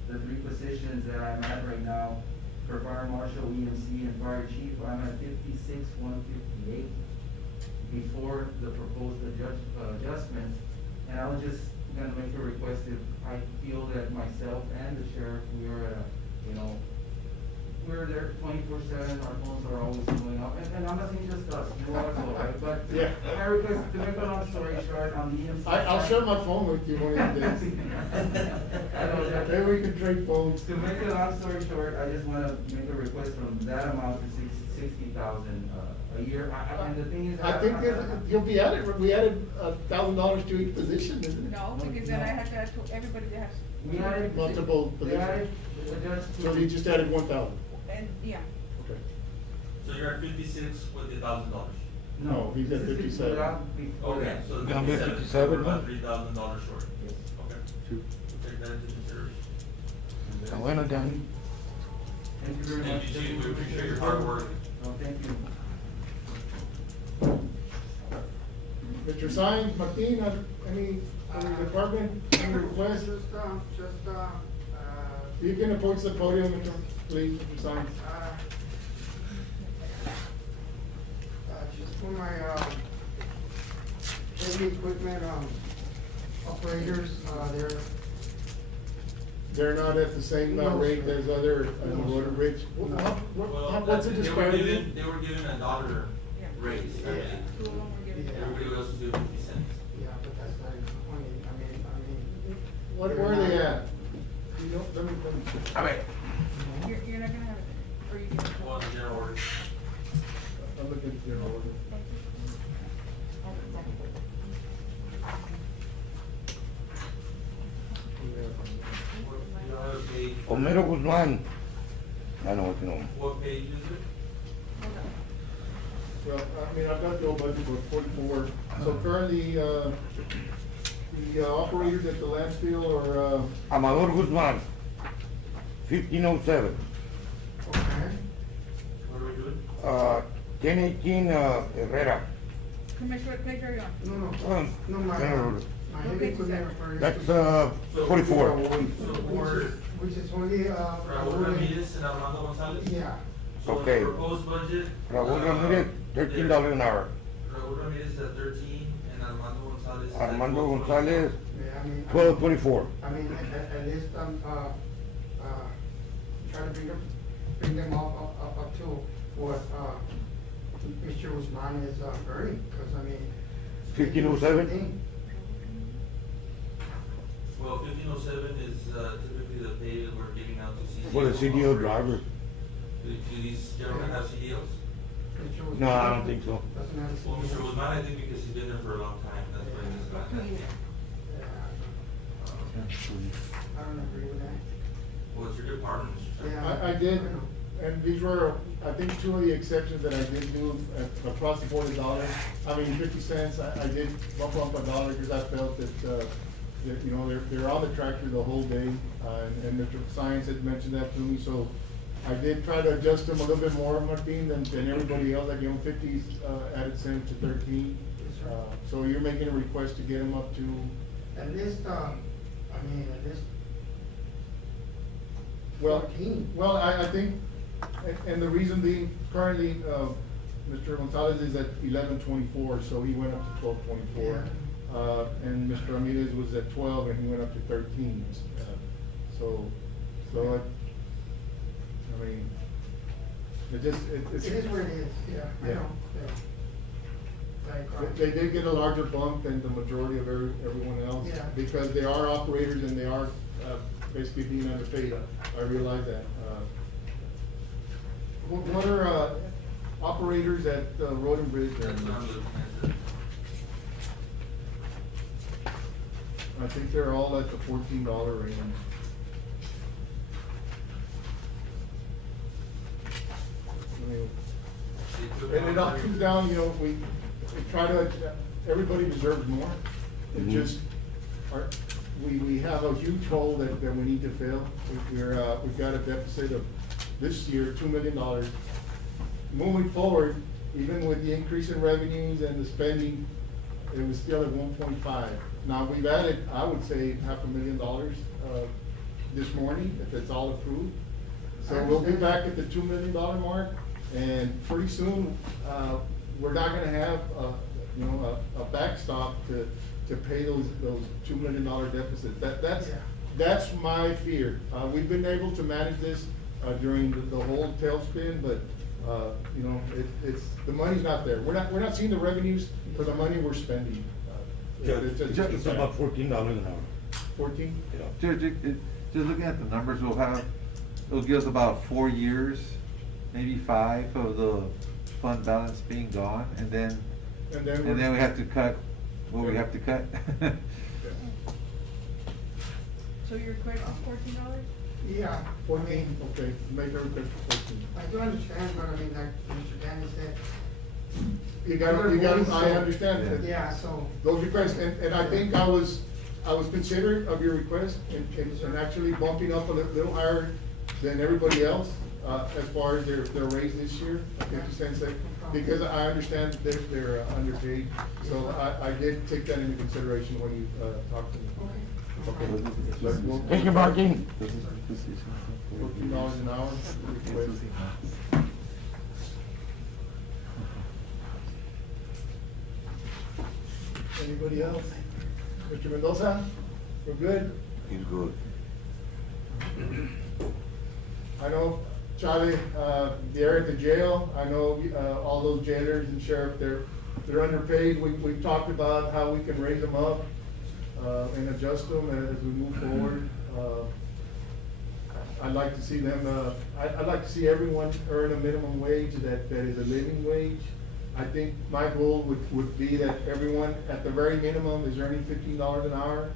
the 3 positions that I'm at right now, for fire marshal, EMC, and fire chief, I'm at 56,158 before the proposed adjustments. And I was just gonna make a request if I feel that myself and the sheriff, we are at a, you know, we're there 24/7, our phones are always going up, and I'm not saying just us, you also, right? But Yeah. I request, to make a long story short, on the EMC I'll side- share my phone with you one of these days. I know that. Maybe we can trade phones. To make a long story short, I just wanna make a request from that amount to 60,000 a year, and the thing is. I think that you'll be at it, we added $1,000 to each position, isn't it? No, because then I had to add to everybody that has. We added. Multiple They added, positions. just. So you just added 1,000. And, yeah. Okay. So you're at 56 with the $1,000. No, he's at this is 57. without- before Okay, that. so the Gonna be 57, 57, we're about huh? $3,000 short. Yes. Okay. Two. Take that into consideration. Está bueno, Danny. Thank you very Thank much. you, Chief, we appreciate your hard work. No, thank you. Mr. Sines, Martin, any department, any requests? You can approach the podium, please, Mr. Sines. Just for my, heavy equipment, operators, They're not at the same rate as other, road and bridge. What's the disparity? They were given $1 raise. Two of them were given. Everybody else was given 50 cents. yeah, but that's not funny, I mean. What, where are they at? You know, let me. A ver. You're not gonna have it there, or you can. Well, in general order. I'm looking at general order. You don't have a page. Homero Guzmán. I know what you know. What page is it? Well, I mean, I've got the old budget book, 44. So currently, the operators at the landfill are, Amador Guzmán. 1507. Okay. What are we doing? 1018 Herrera. Commissioner, what page are you on? No, my General order. heavy equipment operators. That's 44. So we're, Which is only, Raul Ramirez and Armando Gonzalez? yeah, So the Okay. proposed budget. Raúl Ramirez, $13 an hour. Raul Ramirez is at 13 and Armando Gonzalez is at Armando 12. Gonzalez, yeah, I mean. 1224. I mean, at least, try to bring them up to what, Mr. Guzman is, earning, cause I mean. 1507? Well, 1507 is typically the pay that we're giving out to CDLs. For the CDO driver. Do these gentlemen have CDLs? Mr. Guzman No, I don't think so. Doesn't have. Well, Mr. Guzman, I think because he's been there for a long time, that's why he's got that. I don't agree with that. Well, it's your department, Mr. Chairman. I did, and these were, I think, two of the exceptions that I did do across the board $1. I mean, 50 cents, I did bump up $1 because I felt that, you know, they're on the tractor the whole day. And Mr. Science had mentioned that to me, so I did try to adjust them a little bit more, Martin, than everybody else, like, you know, 50s, added cent to 13. So you're making a request to get them up to, At least, I mean, at least. well, 14. well, I think, and the reason being, currently, Mr. Gonzalez is at 1124, so he went up to 1224. And Mr. Ramirez was at 12 and he went up to 13. So, I mean, it's. It is where it is, yeah, I Yeah. know, yeah. Like, They did get a larger bump than the majority of everyone else. Yeah. Because they are operators and they are, basically being underpaid, I realize that. What are, operators at, Road and Bridge? That's what I'm looking at. I think they're all at the $14 range. I mean, and it all comes down, you know, we try to, everybody deserves more. It Mhm. just, we have a huge hole that we need to fill. We've got a deficit of, this year, $2 million. Moving forward, even with the increase in revenues and the spending, it was still at 1.5. Now, we've added, I would say, $500,000, this morning, if it's all approved. So we'll be back at the $2 million mark, and pretty soon, we're not gonna have, you know, a backstop to to pay those $2 million deficit. That's my fear. We've been able to manage this, during the whole tailspin, but, you know, it's, the money's not there. We're not seeing the revenues for the money we're spending. It's about $14 an hour. 14? Judge, just looking at the numbers, it'll give us about 4 years, maybe 5 of the fund balance being gone, and then we have to cut what we have to cut. So your request is $14? Yeah. 14, okay, make her request for 14. I do understand, but I mean, like Mr. Danny said. You got, I understand that. Yeah, so. Those requests, and I think I was considerate of your request and actually bumping up a little higher than everybody else, as far as their raise this year, 50 cents, because I understand that they're underpaid. So I did take that into consideration when you talked to me. Okay. Thank you, Martin. $14 an hour. Request. Anybody else? Mr. Mendoza, we're good? He's good. I know, Charlie, they're at the jail. I know, all those jailers and sheriff, they're underpaid. We've talked about how we can raise them up, and adjust them as we move forward. I'd like to see them, I'd like to see everyone earn a minimum wage that is a living wage. I think my goal would be that everyone at the very minimum is earning $15 an hour.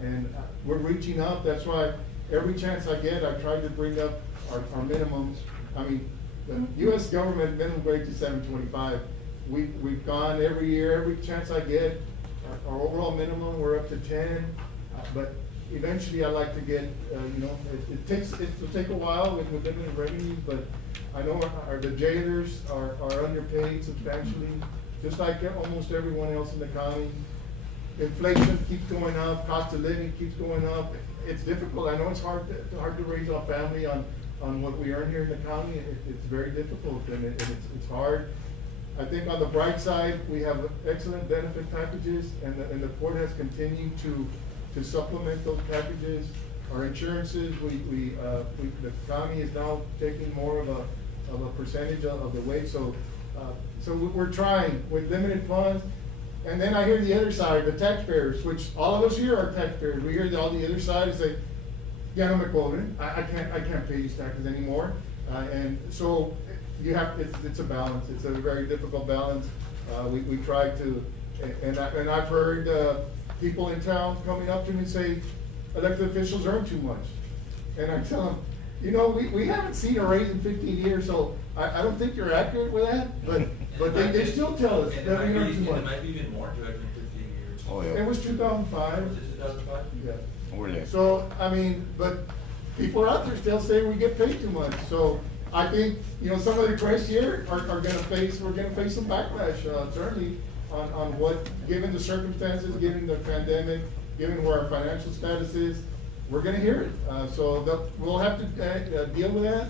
And we're reaching up. That's why every chance I get, I try to bring up our minimums. I mean, the US government minimum wage is $7.25. We've gone every year, every chance I get, our overall minimum, we're up to 10. But eventually I'd like to get, you know, it'll take a while with limited revenue, but I know the jailers are underpaid substantially, just like almost everyone else in the county. Inflation keeps going up, cost of living keeps going up. It's difficult. I know it's hard to raise our family on what we earn here in the county. It's very difficult, and it's hard. I think on the bright side, we have excellent benefit packages, and the court has continued to supplement those packages. Our insurances, the county is now taking more of a percentage of the weight, so we're trying with limited funds. And then I hear the other side, the taxpayers, which all of us here are taxpayers. We hear all the other side and say, yeah, no me cobren. I can't pay these taxes anymore. And so it's a balance. It's a very difficult balance. We try to, and I've heard people in town coming up to me and say, elected officials earn too much. And I tell them, you know, we haven't seen a raise in 15 years, so I don't think you're accurate with that, but they still tell us that we earn too much. It might be even more, Judge, in 15 years. Oh, yeah. It was 2005. Was it 2005? Yeah. Over there. So, I mean, but people out there still say we get paid too much. So I think, you know, some of the requests here we're gonna face some backlash, certainly on what, given the circumstances, given the pandemic, given where our financial status is, we're gonna hear it. So we'll have to deal with that.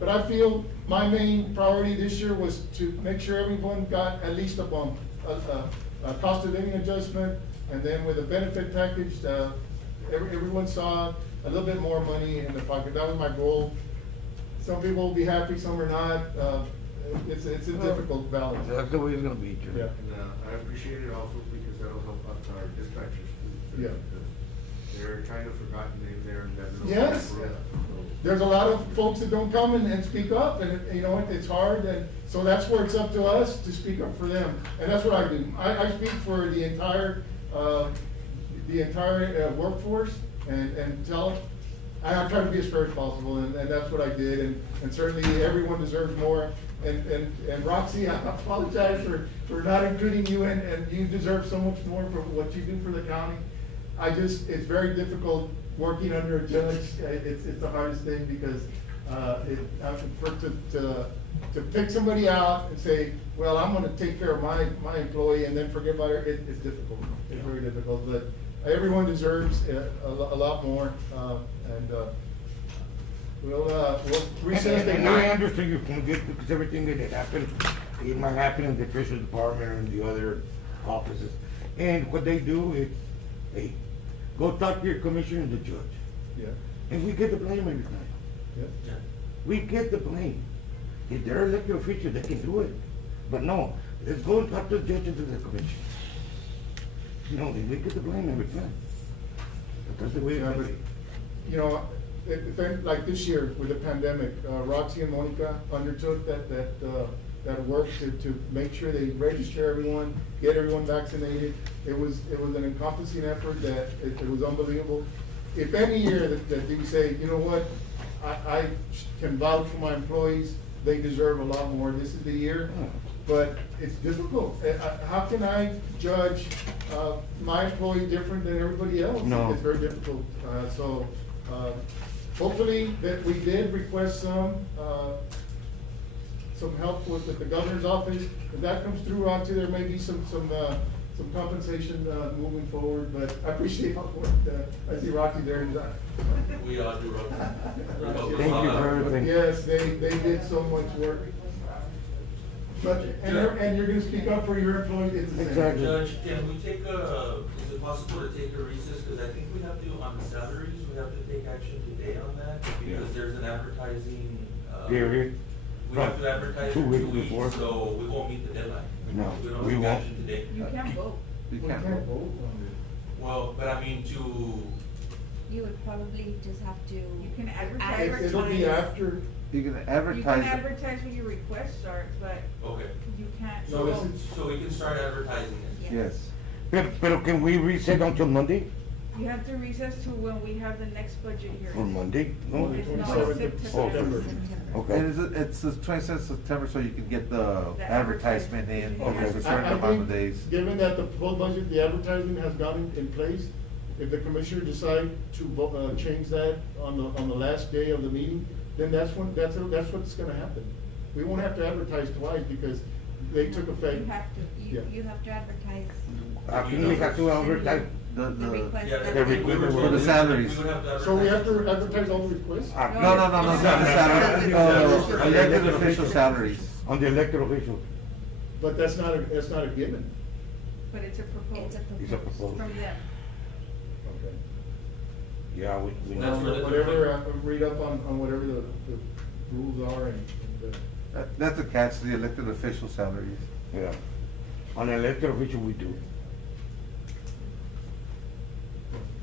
But I feel my main priority this year was to make sure everyone got at least a bump, a cost of living adjustment, and then with a benefit package, everyone saw a little bit more money in the pocket. That was my goal. Some people will be happy, some are not. It's a difficult balance. That's the way it's gonna be, Judge. Yeah. And I appreciate it also because that'll help out our dispatchers too. Yeah. They're kind of forgotten in there and that little. Yes. There's a lot of folks that don't come and speak up, and you know, it's hard, and so that's where it's up to us to speak up for them. And that's what I do. I speak for the entire workforce and tell them, I try to be as fair as possible, and that's what I did, and certainly everyone deserves more. And Roxy, I apologize for not including you, and you deserve so much more for what you do for the county. It's very difficult working under a judge. It's the hardest thing because to pick somebody out and say, well, I'm gonna take care of my employee and then forget about her, it's difficult. It's very difficult, but everyone deserves a lot more, and we'll recess the And I hearing. understand you can get, because everything that happened, it might happen in the Treasury Department or in the other offices. And what they do is, hey, go talk to your commissioner and the judge. Yeah, And we get the blame every time. yeah. Yeah. We get the blame. If they're elected officials, they can do it. But no, let's go and talk to the judge and to the commission. No, we get the blame every time. But that's the way Yeah, it but, is. you know, like this year with the pandemic, Roxy and Monica undertook that work to make sure they register everyone, get everyone vaccinated. It was an encompassing effort that, it was unbelievable. If any year that you say, you know what, I can vouch for my employees, they deserve a lot more, this is the year. But it's difficult. How can I judge, my employee different than everybody else? No. It's very difficult. Hopefully that we did request some help with the governor's office. If that comes through, Roxy, there may be some compensation, moving forward, but I appreciate all the work. I see Roxy there. We all do, Rocky. Thank you for everything. Yes, they did so much work. But, and you're gonna speak up for your employees, it's the same. Exactly. Judge, can we take is it possible to take a recess, cause I think we have to, on the salaries, we have to take action today on that, because there's an advertising, Period. we have to advertise 2 in weeks 2 weeks, before. so we won't meet the deadline. No, We don't we take won't. action today. You can't vote. You We can't can't vote. vote on it. Well, but I mean, You would probably just have to. You can advertise. It'll be after, You can You can advertise. advertise when your request starts, but okay, you can't. No, vote. so we can start advertising it. Yes. But can we reset until Monday? You have to recess to when we have the next budget For hearing. Monday? No? It's not 27th of September. Okay. And it's the 27th of September, so you can get the The advertisement in, advertisement. there's a Okay. certain I amount of think, days. given that the full budget, the advertising has gone in place, if the commissioner decide to change that on the last day of the meeting, then that's what's gonna happen. We won't have to advertise twice because they took effect. You have to. Yeah. You have to advertise I think we have to advertise. the request. Yeah, that the they- request For the salaries. We would have to So we have advertise. to advertise all the requests? Ah, No, not the salary, elected official salaries. On the elected officials. But that's not a given. But it's a proposal. It's a It's a proposal. proposal. From them. Okay. Yeah, we That's know. where the- Whatever, read up on whatever the rules are and, That's the catch, the elected official salaries. Yeah. On elected official, we do.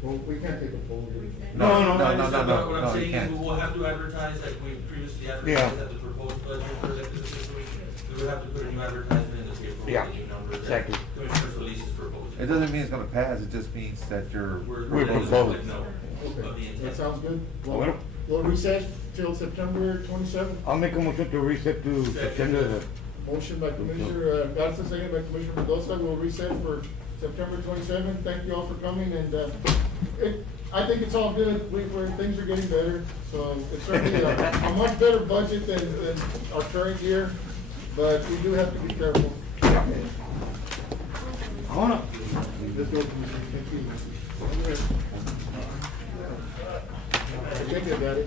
well, we can't take a poll here. No. I understand, but no, what no, I'm you saying can't. is we will have to advertise like we previously Yeah. advertised at the proposed budget for elected officials. We would have to put a new advertisement in the paper with Yeah, the new number that exactly. Commissioner Solis is proposing. It doesn't mean it's gonna pass, it just means that you're. We're letting us proposed. let know of the Okay, intent. that sounds good. Bueno. We'll recess till September 27th. I'll make a motion to reset to September the. Motion by Commissioner Garza, second by Commissioner Mendoza. We'll reset for September 27th. Thank you all for coming, and I think it's all good. Things are getting better, so it's certainly a much better budget than our current year, but we do have to be careful. Hold on. Let's go, Commissioner. Thank you. Thank you, Daddy.